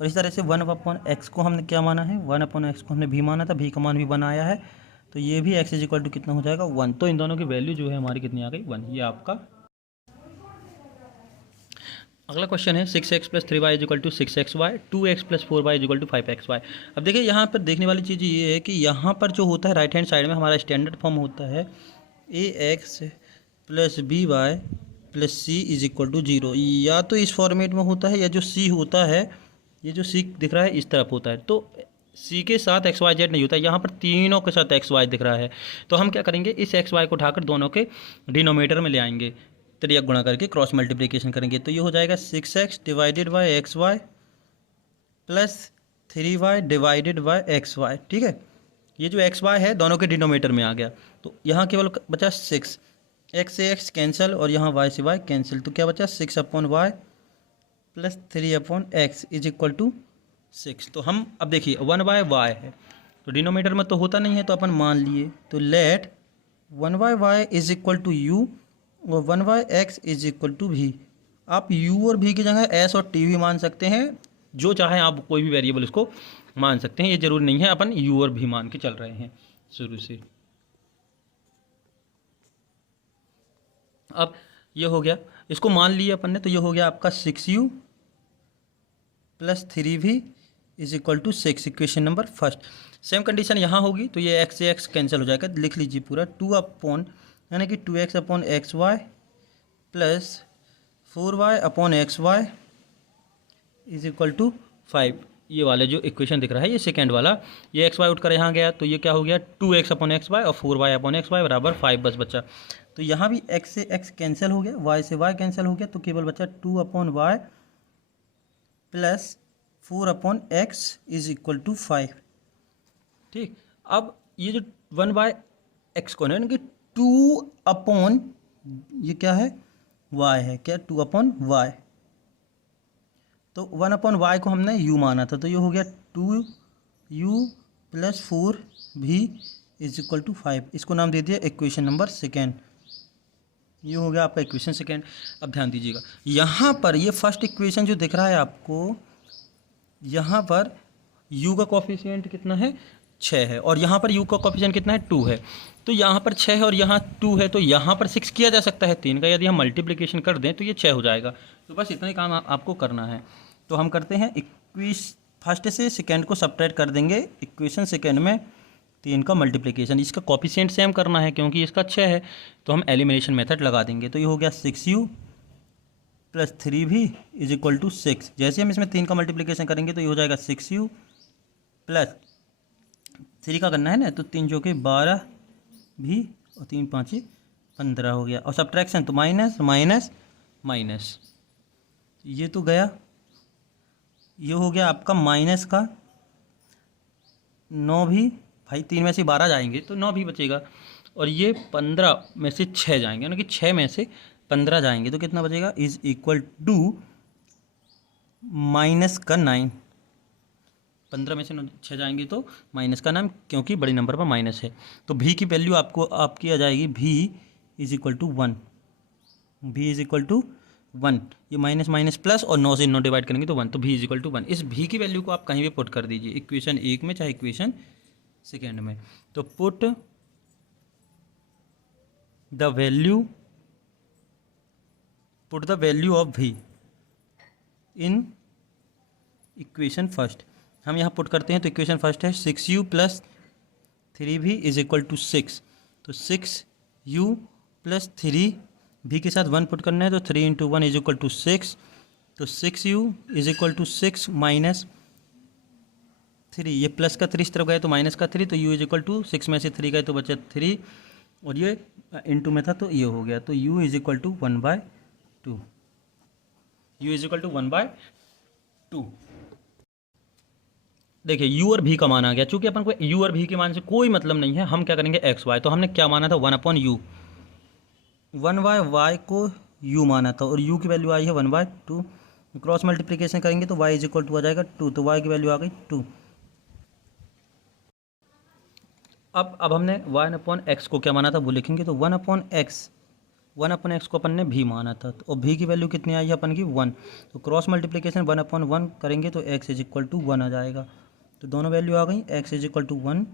और इस तरह से 1/x को हमने क्या माना है, 1/x को हमने भी माना था, भी का मान भी 1 आया है, तो ये भी x इज इक्वल टू कितना हो जाएगा 1। तो इन दोनों की वैल्यू जो है हमारी कितनी आ गई 1। ये आपका अगला क्वेश्चन है 6x plus 3y is equal to 6xy, 2x plus 4y is equal to 5xy। अब देखिए यहाँ पर देखने वाली चीज़ ये है कि यहाँ पर जो होता है राइट हैंड साइड में हमारा स्टैंडर्ड फॉर्म होता है ax plus by plus c is equal to 0, या तो इस फॉर्मेट में होता है या जो c होता है, ये जो c दिख रहा है इस तरफ होता है, तो c के साथ एक्स वाई जेड नहीं होता है, यहाँ पर तीनों के साथ एक्स वाई दिख रहा है। तो हम क्या करेंगे, इस एक्स वाई को उठाकर दोनों के डिनोमिनेटर में ले आएंगे, त्रियक गुणा करके क्रॉस मल्टीप्लिकेशन करेंगे, तो ये हो जाएगा 6x divided by x y plus 3y divided by x y. ठीक है, ये जो एक्स वाई है दोनों के डिनोमिनेटर में आ गया, तो यहाँ केवल बचा 6, x से x कैंसिल और यहाँ y से y कैंसिल, तो क्या बचा 6/y plus 3/x is equal to 6। तो हम अब देखिए 1/y है तो डिनोमिनेटर में तो होता नहीं है, तो अपन मान लिए, तो let 1/y is equal to u और 1/x is equal to v। आप u और v की जगह s और t भी मान सकते हैं, जो चाहे आप कोई भी वेरिएबल इसको मान सकते हैं, ये जरूरी नहीं है अपन u और v मान के चल रहे हैं शुरू से। अब ये हो गया, इसको मान लिया अपन ने, तो ये हो गया आपका 6u plus 3v is equal to 6, equation number first. Same condition यहाँ होगी, तो ये x से x कैंसिल हो जाएगा, लिख लीजिए पूरा 2 अपॉन यानी कि 2x upon x y plus 4y upon x y is equal to 5। ये वाला जो इक्वेशन दिख रहा है ये सेकेंड वाला, ये एक्स वाई उठकर यहाँ गया तो ये क्या हो गया 2x अपॉन एक्स वाई और 4y अपॉन एक्स वाई बराबर 5 बस बचा। तो यहाँ भी x से x कैंसिल हो गया, y से y कैंसिल हो गया, तो केवल बचा 2 upon y plus 4 upon x is equal to 5। ठीक, अब ये जो 1/x कौन है, यानी कि 2 अपॉन ये क्या है y है, क्या 2 अपॉन y, तो 1 अपॉन वाई को हमने u माना था, तो ये हो गया 2u plus 4v is equal to 5। इसको नाम दे दिया इक्वेशन नंबर सेकेंड। ये हो गया आपका इक्वेशन सेकेंड। अब ध्यान दीजिएगा यहाँ पर ये फर्स्ट इक्वेशन जो दिख रहा है आपको, यहाँ पर u का कोफिशिएंट कितना है 6 है और यहाँ पर u का कोफिशिएंट कितना है 2 है। तो यहाँ पर 6 है और यहाँ 2 है, तो यहाँ पर 6 किया जा सकता है 3 का, यदि हम मल्टीप्लिकेशन कर दें तो ये 6 हो जाएगा। तो बस इतना ही काम आपको करना है। तो हम करते हैं फर्स्ट से सेकेंड को सब्ट्रैक्ट कर देंगे, इक्वेशन सेकेंड में 3 का मल्टीप्लिकेशन, इसका कोफिशिएंट सेम करना है क्योंकि इसका 6 है, तो हम एलिमिनेशन मेथड लगा देंगे। तो ये हो गया 6u plus 3v is equal to 6। जैसे हम इसमें 3 का मल्टीप्लिकेशन करेंगे तो ये हो जाएगा 6u प्लस 3 का करना है ना, तो 3 जो कि 12 भी और 3 5 15 हो गया, और सब्ट्रैक्शन तो माइनस माइनस माइनस, ये तो गया, ये हो गया आपका माइनस का 9 भी, भाई 3 में से 12 जाएंगे तो 9 भी बचेगा, और ये 15 में से 6 जाएंगे, यानी कि 6 में से 15 जाएंगे तो कितना बचेगा इज इक्वल टू माइनस का 9। 15 में से 6 जाएंगे तो माइनस का 9, क्योंकि बड़े नंबर पर माइनस है। तो v की वैल्यू आपकी आ जाएगी v is equal to 1, v is equal to 1, ये माइनस माइनस प्लस और 9 से 9 डिवाइड करेंगे तो 1, तो v इज इक्वल टू 1। इस v की वैल्यू को आप कहीं भी पुट कर दीजिए, इक्वेशन 1 में चाहे इक्वेशन सेकेंड में। तो put the value of v in equation first. हम यहाँ पुट करते हैं तो इक्वेशन फर्स्ट है 6u plus 3v is equal to 6, तो 6u प्लस 3v के साथ 1 पुट करना है, तो 3 इंटू 1 इज इक्वल टू 6, तो 6u is equal to 6 minus 3, ये प्लस का 3 इस तरफ गए तो माइनस का 3, तो u इज इक्वल टू 6 में से 3 गए तो बचा 3, और ये इंटू में था तो ये हो गया, तो u is equal to 1/2, u is equal to 1/2। देखिए u और v का मान आ गया, चूंकि अपन को u और v के मान से कोई मतलब नहीं है, हम क्या करेंगे x y, तो हमने क्या माना था 1 अपॉन u, 1/y को u माना था और u की वैल्यू आई है 1/2, क्रॉस मल्टीप्लिकेशन करेंगे तो y इज इक्वल टू आ जाएगा 2, तो y की वैल्यू आ गई 2। अब हमने 1 अपॉन x को क्या माना था वो लिखेंगे, तो 1 अपॉन x को अपन ने v माना था, और v की वैल्यू कितनी आई है अपन की 1, तो क्रॉस मल्टीप्लिकेशन 1 अपॉन 1 करेंगे तो x इज इक्वल टू 1 आ जाएगा, तो दोनों वैल्यू आ गई, x इज इक्वल टू 1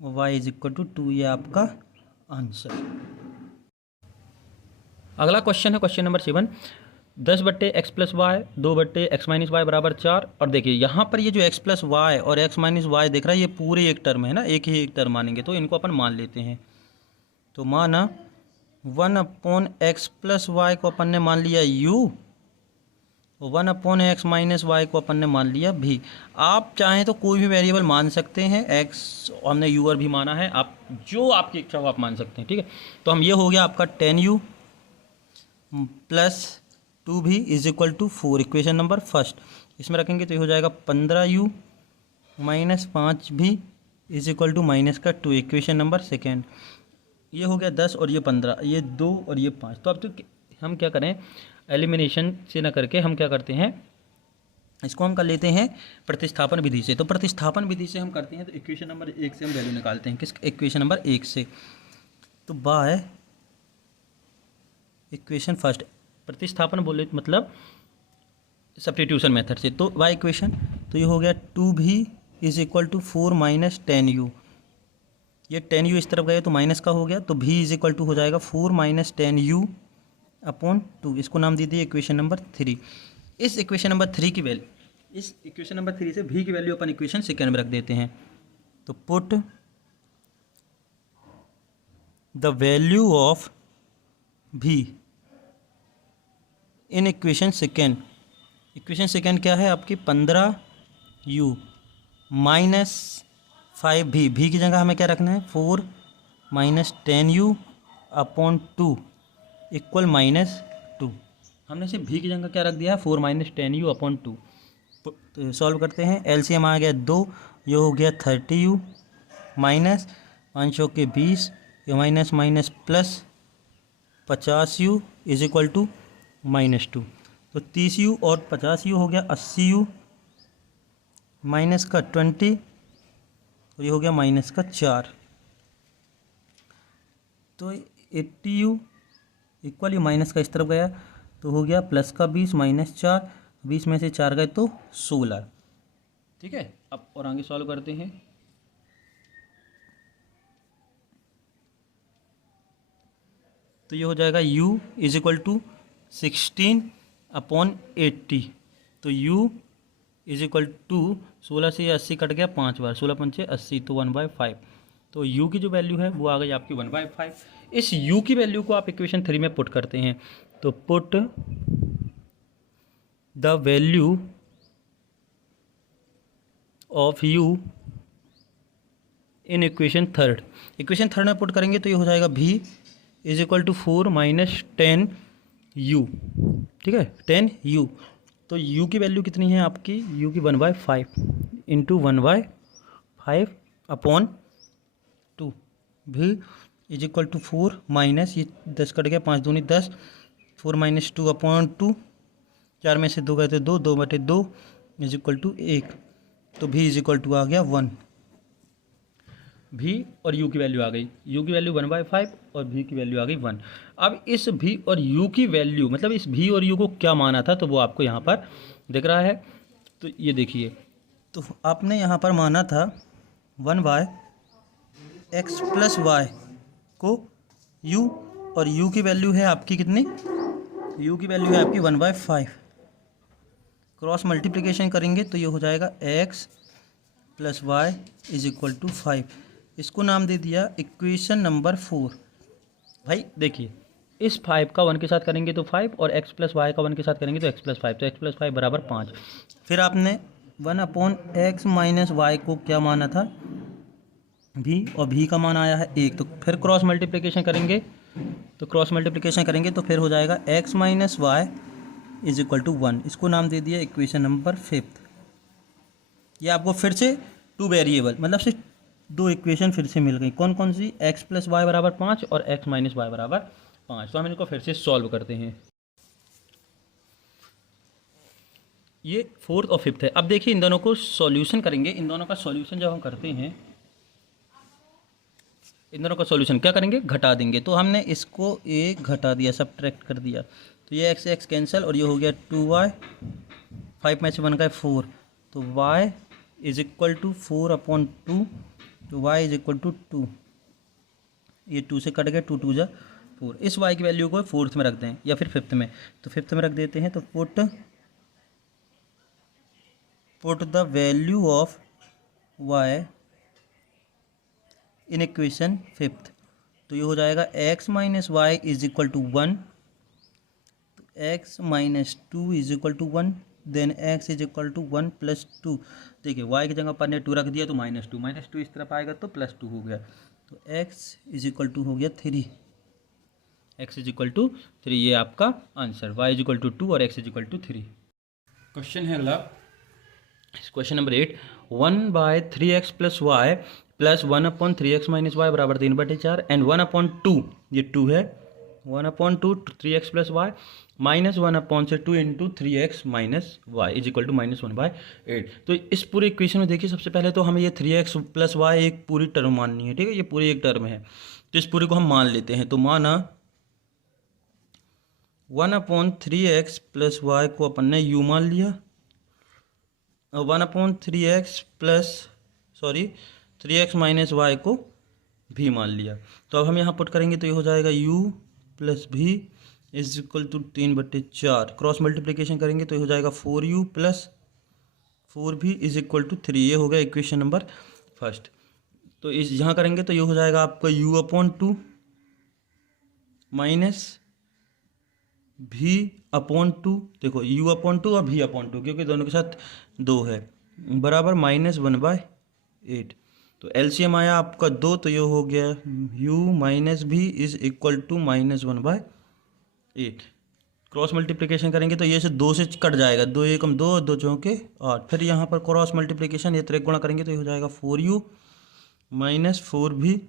और y इज इक्वल टू 2, ये आपका आंसर। अगला क्वेश्चन है question number 7, 10/x plus y 2/x minus y बराबर 4। और देखिए यहाँ पर ये जो x प्लस वाई और x माइनस वाई दिख रहा है ये पूरे एक टर्म है ना, एक ही एक टर्म मानेंगे, तो इनको अपन मान लेते हैं। तो माना 1 अपॉन एक्स प्लस वाई को अपन ने मान लिया u, और 1 अपॉन एक्स माइनस वाई को अपन ने मान लिया v। आप चाहें तो कोई भी वेरिएबल मान सकते हैं, x हमने u और v माना है, आप जो आपकी इच्छा हो आप मान सकते हैं, ठीक है। तो हम ये हो गया आपका 10u plus 2v is equal to 4, equation number first, इसमें रखेंगे तो ये हो जाएगा 15u minus 5v is equal to minus का 2, इक्वेशन नंबर सेकेंड। ये हो गया 10 और ये 15, ये 2 और ये 5। तो अब तो हम क्या करें, एलिमिनेशन से ना करके हम क्या करते हैं, इसको हम कर लेते हैं प्रतिस्थापन विधि से। तो प्रतिस्थापन विधि से हम करते हैं तो इक्वेशन नंबर 1 से हम वैल्यू निकालते हैं, किस इक्वेशन नंबर 1 से, तो बाय इक्वेशन फर्स्ट, प्रतिस्थापन बोले मतलब सब्स्टिट्यूशन मेथड से, तो बाय इक्वेशन, तो ये हो गया 2v is equal to 4 minus 10u, ये 10u इस तरफ गए तो माइनस का हो गया, तो v इज इक्वल टू हो जाएगा 4 माइनस 10u अपॉन 2, इसको नाम दे दिए इक्वेशन नंबर 3। इस इक्वेशन नंबर 3 की वैल्यू इस इक्वेशन नंबर 3 से भी की वैल्यू अपन इक्वेशन सेकेंड में रख देते हैं। तो पुट द वैल्यू ऑफ भी in equation second. Equation second क्या है आपकी 15u माइनस 5v। भी की जगह हमें क्या रखना है 4 माइनस 10u अपॉन 2 इक्वल -2। हमने सिर्फ भी की जगह क्या रख दिया है 4 माइनस 10u अपॉन 2। तो सॉल्व करते हैं। एलसीएम आ गया 2, ये हो गया 30u माइनस 5 के 20, ये minus minus plus 50u is equal to -2। तो 30u और 50u हो गया 80u माइनस का 20 और ये हो गया माइनस का 4। तो 80u इक्वल, ये माइनस का इस तरफ गया तो हो गया प्लस का 20 माइनस 4, 20 में से 4 गए तो 16। ठीक है, अब और आगे सॉल्व करते हैं। तो ये हो जाएगा u is equal to 16 upon 80। तो u इज इक्वल टू 16 से 80 कट गया 5 बार, 16 पंचे 80, तो 1/5। तो u की जो वैल्यू है वो आ गई आपकी 1/5। इस u की वैल्यू को आप इक्वेशन 3 में पुट करते हैं। तो put the value of u in equation third. Equation third में पुट करेंगे तो ये हो जाएगा v is equal to 4 minus 10u। ठीक है, 10u। तो u की वैल्यू कितनी है आपकी, u की 1/5 into 1/5 upon 2। v is equal to 4 minus, ये 10 कट गया, 5 दूनी 10, 4 माइनस 2 अपॉन 2, 4 में से 2 गए तो 2, 2/2 इज इक्वल टू 1। तो v इज इक्वल टू आ गया 1। v और u की वैल्यू आ गई, u की वैल्यू 1/5 और v की वैल्यू आ गई 1। अब इस v और u की वैल्यू, मतलब इस v और u को क्या माना था, तो वो आपको यहाँ पर दिख रहा है। तो ये देखिए, तो आपने यहाँ पर माना था 1/x प्लस y को u, और u की वैल्यू है आपकी कितनी, u की वैल्यू है आपकी 1/5। क्रॉस मल्टीप्लिकेशन करेंगे तो ये हो जाएगा x plus y is equal to 5। इसको नाम दे दिया इक्वेशन नंबर 4। भाई देखिए, इस 5 का 1 के साथ करेंगे तो 5, और x प्लस वाई का 1 के साथ करेंगे तो x प्लस 5, तो x प्लस 5 बराबर 5। फिर आपने 1/x माइनस वाई को क्या माना था, v, और v का मान आया है 1। तो फिर क्रॉस मल्टीप्लिकेशन करेंगे, तो फिर हो जाएगा x minus y is equal to 1। इसको नाम दे दिया इक्वेशन नंबर 5। ये आपको फिर से 2 वेरिएबल, मतलब से 2 इक्वेशन फिर से मिल गई। कौन कौन सी, x प्लस वाई बराबर 5 और x माइनस वाई बराबर 5। तो हम इनको फिर से सॉल्व करते हैं। ये 4th और 5th है। अब देखिए इन दोनों को सॉल्यूशन करेंगे। इन दोनों का सॉल्यूशन जब हम करते हैं, इन दोनों का सॉल्यूशन क्या करेंगे, घटा देंगे। तो हमने इसको 1 घटा दिया, सब्ट्रैक्ट कर दिया, तो ये x कैंसिल, और ये हो गया 2y, 5 में से 1 का 4, तो y इज इक्वल टू 4/2, तो y इज इक्वल टू 2। ये 2 से कट गया, 2 2 जा 4। इस y की वैल्यू को 4th में रख दें या फिर 5th में, तो 5th में रख देते हैं। तो put the value of y in equation 5th। तो ये हो जाएगा x minus y is equal to 1, तो x minus 2 is equal to 1, then x is equal to 1 plus 2। देखिए y की जगह पर ने 2 रख दिया तो -2 इस तरफ आएगा तो +2 हो गया, तो x इज इक्वल टू हो गया 3। x इज इक्वल टू 3, ये आपका answer. y is equal to 2 और x is equal to 3। Question है अगला, question number 8, 1/3x plus y plus 1/3x minus y बराबर 3/4 एंड 1/2, ये 2 है, 1/2 3x plus y minus 1/2 into 3x minus y is equal to -1/8। तो इस पूरे equation में देखिए, सबसे पहले तो हमें ये 3x प्लस वाई एक पूरी टर्म माननी है। ठीक है, ये पूरी एक टर्म है, तो इस पूरे को हम मान लेते हैं। तो माना 1/3x प्लस वाई को अपन ने u मान लिया, और 3x माइनस वाई को भी मान लिया। तो अब हम यहाँ पुट करेंगे तो ये हो जाएगा u plus v is equal to 3/4। Cross multiplication करेंगे तो ये हो जाएगा 4u plus 4v is equal to 3, ये हो गया इक्वेशन नंबर फर्स्ट। तो इस यहाँ करेंगे तो ये हो जाएगा आपका u/2 माइनस v/2, देखो u/2 और v/2 क्योंकि दोनों के साथ 2 है, बराबर -1/8। तो एलसीएम आया आपका 2, तो ये हो गया u minus v is equal to -1/8। Cross multiplication करेंगे तो ये से 2 से कट जाएगा, 2 एकम 2, 2 चौके 8। फिर यहाँ पर क्रॉस मल्टीप्लिकेशन ये त्रिक गुणा करेंगे तो ये हो जाएगा 4u minus 4v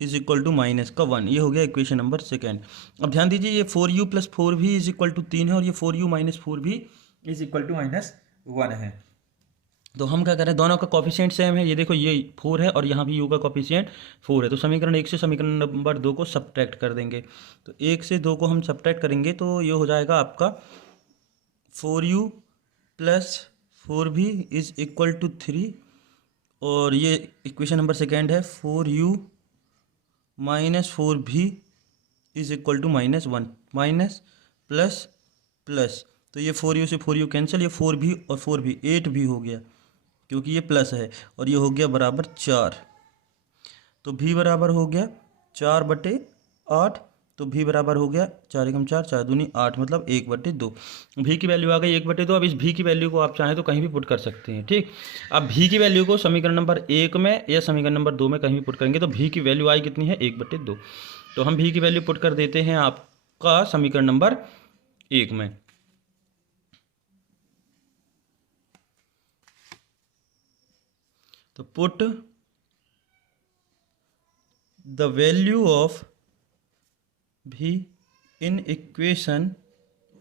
is equal to -1। ये हो गया इक्वेशन नंबर सेकेंड। अब ध्यान दीजिए ये 4u plus 4v is equal to 3 है और ये 4u minus 4v is equal to -1 है। तो हम क्या करें, दोनों का कॉफिशिएंट सेम है, ये देखो ये 4 है और यहाँ भी u का कॉफिशिएंट 4 है। तो समीकरण 1 से समीकरण नंबर 2 को सब्ट्रैक्ट कर देंगे। तो 1 से 2 को हम सब्ट्रैक्ट करेंगे तो ये हो जाएगा आपका 4u plus 4v is equal to 3, और ये इक्वेशन नंबर सेकेंड है 4u minus 4v is equal to -1, minus plus plus, तो ये 4u से 4u कैंसिल, ये 4v और 4v 8v हो गया क्योंकि ये प्लस है, और ये हो गया बराबर 4। तो v बराबर हो गया 4/8, तो v बराबर हो गया 4 एकम 4, 4 दूनी 8, मतलब 1/2। v की वैल्यू आ गई 1/2। अब इस v की वैल्यू को आप चाहें तो कहीं भी पुट कर सकते हैं, ठीक। अब v की वैल्यू को समीकरण नंबर 1 में या समीकरण नंबर 2 में कहीं भी पुट करेंगे तो v की वैल्यू आई कितनी है 1/2। तो हम v की वैल्यू पुट कर देते हैं आपका समीकरण नंबर 1 में। तो put the value of v in equation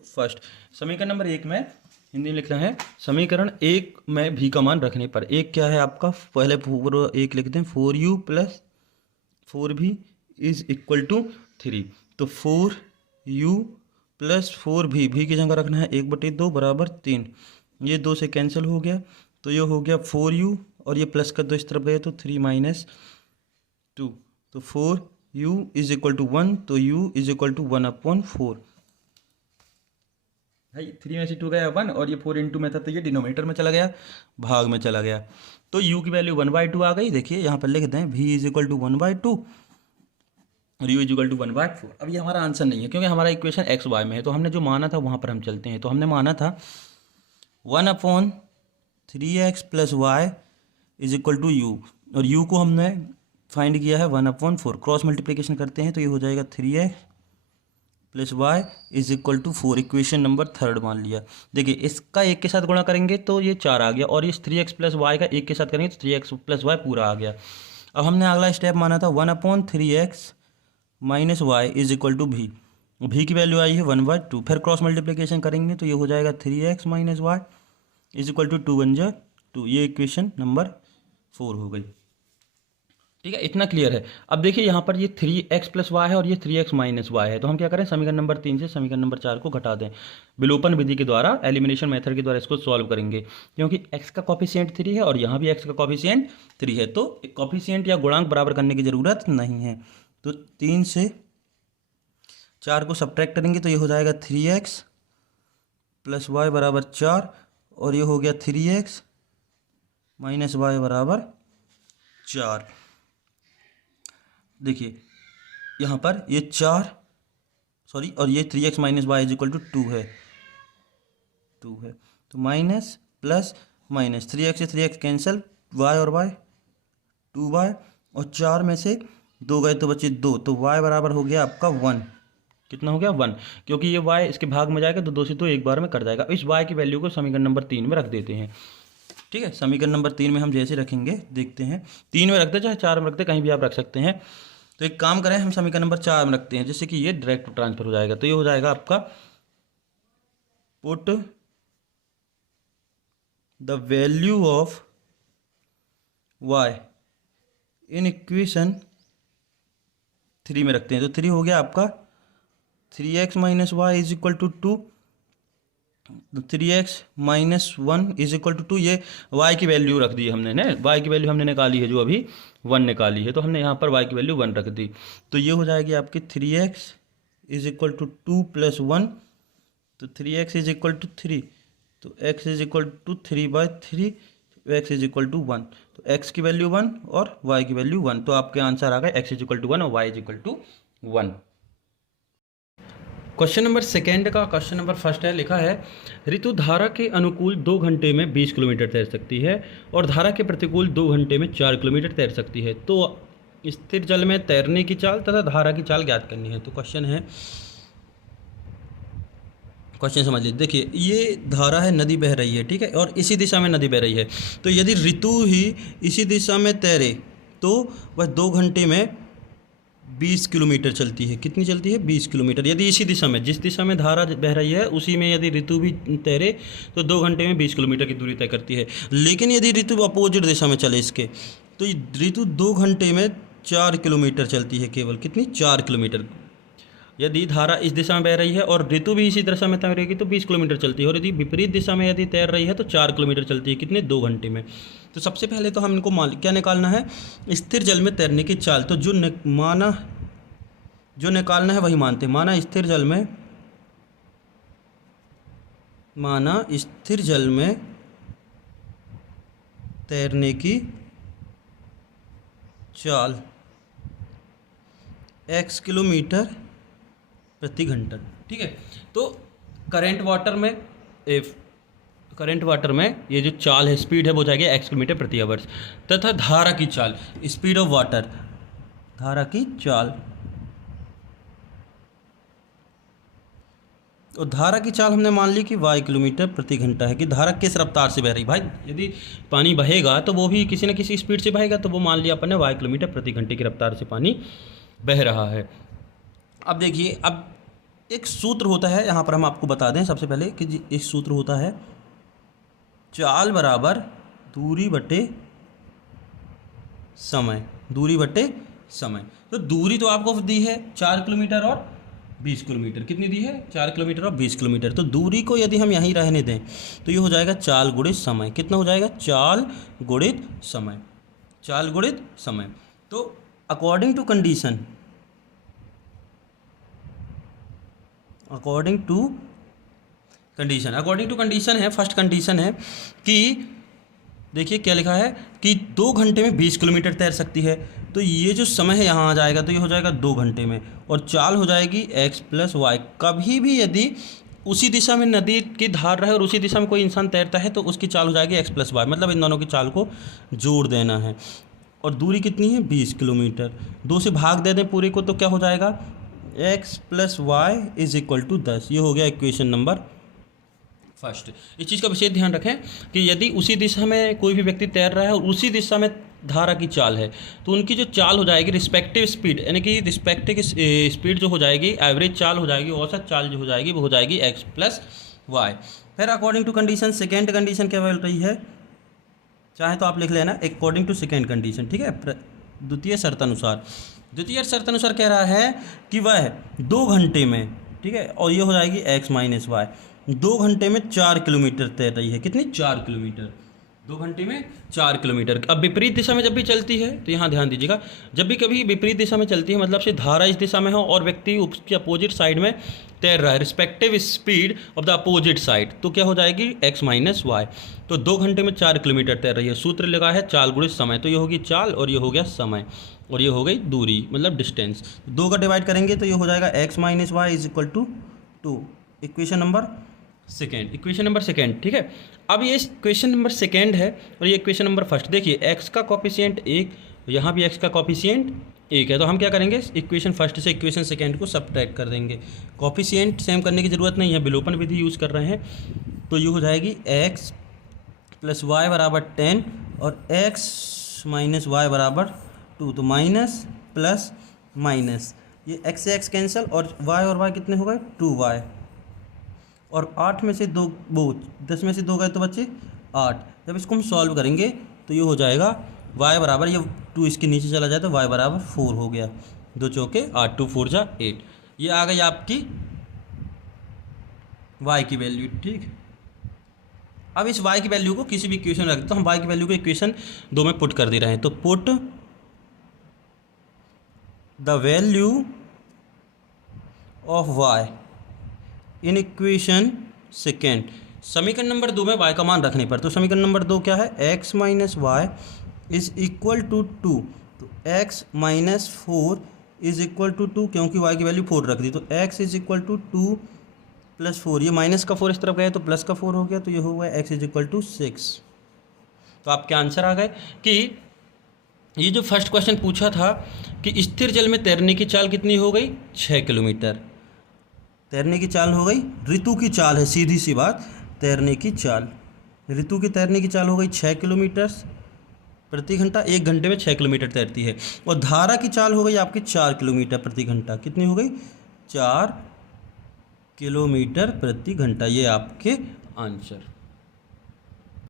first. समीकरण नंबर 1 में हिंदी में लिखना है, समीकरण 1 में v का मान रखने पर, एक क्या है आपका, पहले पूरा 1 लिखते हैं, 4u plus 4v is equal to 3। तो 4u प्लस 4v, v की जगह रखना है 1/2 बराबर 3, ये 2 से कैंसिल हो गया, तो ये हो गया 4u और ये प्लस का 2 इस तरफ गए तो 3 - 2, तो 4u इज इक्वल टू 1, तो u इज इक्वल टू 1/4। भाई 3 में से 2 गया 1 और ये 4 इंटू में था तो ये डिनोमिनेटर में चला गया, भाग में चला गया, तो u की वैल्यू 1/2 आ गई। देखिए यहाँ पर लिख दें v इज इक्वल टू 1/2 और u इज इक्वल टू 1/4। अब ये हमारा आंसर नहीं है क्योंकि हमारा इक्वेशन एक्स वाई में है, तो हमने जो माना था वहाँ पर हम चलते हैं। तो हमने माना था 1/3x plus y is equal to u, और u को हमने फाइंड किया है 1/4। क्रॉस मल्टीप्लिकेशन करते हैं तो ये हो जाएगा 3x plus y is equal to 4, equation number 3 मान लिया। देखिए इसका 1 के साथ गुणा करेंगे तो ये 4 आ गया, और इस 3x प्लस वाई का 1 के साथ करेंगे तो 3x प्लस वाई पूरा आ गया। अब हमने अगला स्टेप माना था 1/3x minus y is equal to v की वैल्यू आई है 1/2। फिर क्रॉस मल्टीप्लिकेशन करेंगे तो ये हो जाएगा 3x minus y is equal to 2 × 2, ये इक्वेशन नंबर 4 हो गई। ठीक है, इतना क्लियर है। अब देखिए यहाँ पर ये 3x प्लस वाई है और ये 3x माइनस वाई है, तो हम क्या करें, समीकरण नंबर 3 से समीकरण नंबर 4 को घटा दें। विलोपन विधि के द्वारा, एलिमिनेशन मेथड के द्वारा इसको सॉल्व करेंगे, क्योंकि x का कॉफिशिएंट 3 है और यहाँ भी x का कॉफिशिएंट 3 है, तो कॉफिशिएंट या गुणांक बराबर करने की ज़रूरत नहीं है। तो 3 से 4 को सब्ट्रैक्ट करेंगे तो ये हो जाएगा 3x प्लस वाई बराबर 4, और ये हो गया 3x माइनस वाई बराबर 4। देखिए यहाँ पर ये 4 सॉरी और ये 3x minus y is equal to 2 है, तो माइनस प्लस माइनस, 3x से 3x कैंसिल, y और y 2y, और 4 में से 2 गए तो बचे 2, तो y बराबर हो गया आपका 1। कितना हो गया 1, क्योंकि ये y इसके भाग में जाएगा तो 2 से 2 एक बार में कट जाएगा। इस y की वैल्यू को समीकरण नंबर 3 में रख देते हैं। ठीक है, समीकरण नंबर 3 में हम जैसे रखेंगे देखते हैं, 3 में रखते चाहे 4 में रखते, कहीं भी आप रख सकते हैं। तो एक काम करें, हम समीकरण नंबर 4 में रखते हैं जिससे कि ये डायरेक्ट ट्रांसफर हो जाएगा। तो ये हो जाएगा आपका put the value of y in equation 3 में रखते हैं, तो 3 हो गया आपका 3x minus y is equal to 2, 3x minus 1 is equal to 2। ये y की वैल्यू रख दी है हमने, y की वैल्यू हमने निकाली है जो अभी 1 निकाली है, तो हमने यहाँ पर y की वैल्यू 1 रख दी। तो ये हो जाएगी आपकी 3x is equal to 2 plus 1, तो 3x इज इक्वल टू 3, तो x is equal to 3/3, x is equal to 1। तो x की वैल्यू 1 और y की वैल्यू 1, तो आपके आंसर आ गए x इज इक्वल टू 1 और y is equal to 1। Question number second का क्वेश्चन नंबर फर्स्ट है, लिखा है ऋतु धारा के अनुकूल 2 घंटे में 20 किलोमीटर तैर सकती है और धारा के प्रतिकूल 2 घंटे में 4 किलोमीटर तैर सकती है। तो स्थिर जल में तैरने की चाल तथा धारा की चाल ज्ञात करनी है। तो क्वेश्चन है, क्वेश्चन समझ लीजिए। देखिए ये धारा है, नदी बह रही है, ठीक है, और इसी दिशा में नदी बह रही है। तो यदि ऋतु ही इसी दिशा में तैरे तो वह 2 घंटे में 20 किलोमीटर चलती है। कितनी चलती है? 20 किलोमीटर। यदि इसी दिशा में, जिस दिशा में धारा बह रही है उसी में यदि ऋतु भी तैरे तो 2 घंटे में 20 किलोमीटर की दूरी तय करती है। लेकिन यदि ऋतु अपोजिट दिशा में चले इसके, तो ऋतु 2 घंटे में 4 किलोमीटर चलती है केवल। कितनी? 4 किलोमीटर। यदि धारा इस दिशा में बह रही है और ऋतु भी इसी दिशा में तैरेगी तो 20 किलोमीटर चलती है, और यदि विपरीत दिशा में यदि तैर रही है तो 4 किलोमीटर चलती है। कितने? 2 घंटे में। तो सबसे पहले तो हम इनको क्या निकालना है? स्थिर जल में तैरने की चाल। तो जो निकालना है वही मानते हैं। माना स्थिर जल में तैरने की चाल x किलोमीटर प्रति घंटा, ठीक है। तो करंट वाटर में ये जो चाल है, स्पीड है, वो जाएगी x किलोमीटर प्रति आवर्स। तथा धारा की चाल, स्पीड ऑफ वाटर, धारा की चाल, और धारा की चाल हमने मान ली कि y किलोमीटर प्रति घंटा है। कि धारा किस रफ्तार से बह रही, भाई यदि पानी बहेगा तो वो भी किसी न किसी स्पीड से बहेगा, तो वो मान लिया अपन ने y किलोमीटर प्रति घंटे की रफ्तार से पानी बह रहा है। अब देखिए, अब एक सूत्र होता है, यहाँ पर हम आपको बता दें सबसे पहले कि एक सूत्र होता है, चाल बराबर दूरी बटे समय। तो दूरी तो आपको दी है 4 किलोमीटर और 20 किलोमीटर। कितनी दी है? 4 किलोमीटर और 20 किलोमीटर। तो दूरी को यदि हम यहीं रहने दें तो ये हो जाएगा चाल गुणित समय। कितना हो जाएगा? चाल गुणित समय। तो अकॉर्डिंग टू कंडीशन है, फर्स्ट कंडीशन है कि देखिए क्या लिखा है कि 2 घंटे में 20 किलोमीटर तैर सकती है। तो ये जो समय है यहाँ आ जाएगा, तो ये हो जाएगा 2 घंटे में, और चाल हो जाएगी x प्लस वाई। कभी भी यदि उसी दिशा में नदी की धार रहे और उसी दिशा में कोई इंसान तैरता है तो उसकी चाल हो जाएगी x प्लस वाई, मतलब इन दोनों की चाल को जोड़ देना है। और दूरी कितनी है? 20 किलोमीटर। 2 से भाग दे दें पूरे को तो क्या हो जाएगा? x plus y is equal to 10। ये हो गया इक्वेशन नंबर फर्स्ट। इस चीज़ का विशेष ध्यान रखें कि यदि उसी दिशा में कोई भी व्यक्ति तैर रहा है और उसी दिशा में धारा की चाल है तो उनकी जो चाल हो जाएगी रिस्पेक्टिव स्पीड, यानी कि रिस्पेक्टिव स्पीड जो हो जाएगी, एवरेज चाल हो जाएगी, औसत चाल जो हो जाएगी वो हो जाएगी x प्लस वाई। फिर according to condition, second condition क्या बोल रही है? चाहे तो आप लिख लेना अकॉर्डिंग टू सेकेंड कंडीशन, ठीक है। द्वितीय शर्तानुसार कह रहा है कि वह 2 घंटे में, ठीक है, और ये हो जाएगी x माइनस वाई, 2 घंटे में 4 किलोमीटर तैर रही है। कितनी? 4 किलोमीटर। 2 घंटे में 4 किलोमीटर। अब विपरीत दिशा में जब भी चलती है तो यहाँ ध्यान दीजिएगा, जब भी कभी विपरीत दिशा में चलती है, मतलब से धारा इस दिशा में हो और व्यक्ति उसके अपोजिट साइड में तैर रहा है, respective speed of the opposite side, तो क्या हो जाएगी? x minus y. तो 2 घंटे में 4 किलोमीटर तैर रही है। सूत्र लगा है चाल गुणित समय, तो ये होगी चाल और ये हो गया समय, और ये हो गई दूरी, मतलब डिस्टेंस। 2 का डिवाइड करेंगे तो ये हो जाएगा x minus y is equal to 2। Equation number second, ठीक है। अब ये क्वेश्चन नंबर सेकेंड है और ये क्वेश्चन नंबर फर्स्ट। देखिए x का कॉफिशिएंट 1, यहाँ भी x का कॉफिशिएंट 1 है, तो हम क्या करेंगे? इक्वेशन फर्स्ट से इक्वेशन सेकेंड को सबट्रैक्ट कर देंगे। कॉफिशिएंट सेम करने की ज़रूरत नहीं है, विलोपन विधि यूज़ कर रहे हैं। तो ये हो जाएगी x प्लस वाई बराबर 10 और x माइनस वाई बराबर 2। तो माइनस प्लस माइनस, ये x से x कैंसिल, और y कितने हो गए? 2y। और 8 में से 2 10 में से 2 गए तो बच्चे 8। जब इसको हम सॉल्व करेंगे तो ये हो जाएगा y बराबर, ये 2 इसके नीचे चला जाए तो y बराबर 4 हो गया। 2 चौके 8, 2 4 जा 8। ये आ गई आपकी y की वैल्यू, ठीक। अब इस y की वैल्यू को किसी भी इक्वेशन में रखते तो हम y की वैल्यू को इक्वेशन 2 में पुट कर दे रहे हैं। तो put the value of y in equation second. समीकरण नंबर 2 में y का मान रखने पर, तो समीकरण नंबर 2 क्या है, x minus y is equal to 2, तो x minus 4 is equal to 2, क्योंकि y की वैल्यू 4 रख दी, तो x is equal to 2 plus 4, ये माइनस का 4 इस तरफ गया तो प्लस का 4 हो गया, तो ये हो गया x इज इक्वल टू 6। तो आपके आंसर आ गए कि ये जो फर्स्ट क्वेश्चन पूछा था कि स्थिर जल में तैरने की चाल कितनी हो गई, 6 किलोमीटर तैरने की चाल हो गई, ऋतु की चाल है, सीधी सी बात, तैरने की चाल, ऋतु की तैरने की चाल हो गई 6 किलोमीटर प्रति घंटा, 1 घंटे में 6 किलोमीटर तैरती है, और धारा की चाल हो गई आपकी 4 किलोमीटर प्रति घंटा, कितनी हो गई, 4 किलोमीटर प्रति घंटा, ये आपके आंसर।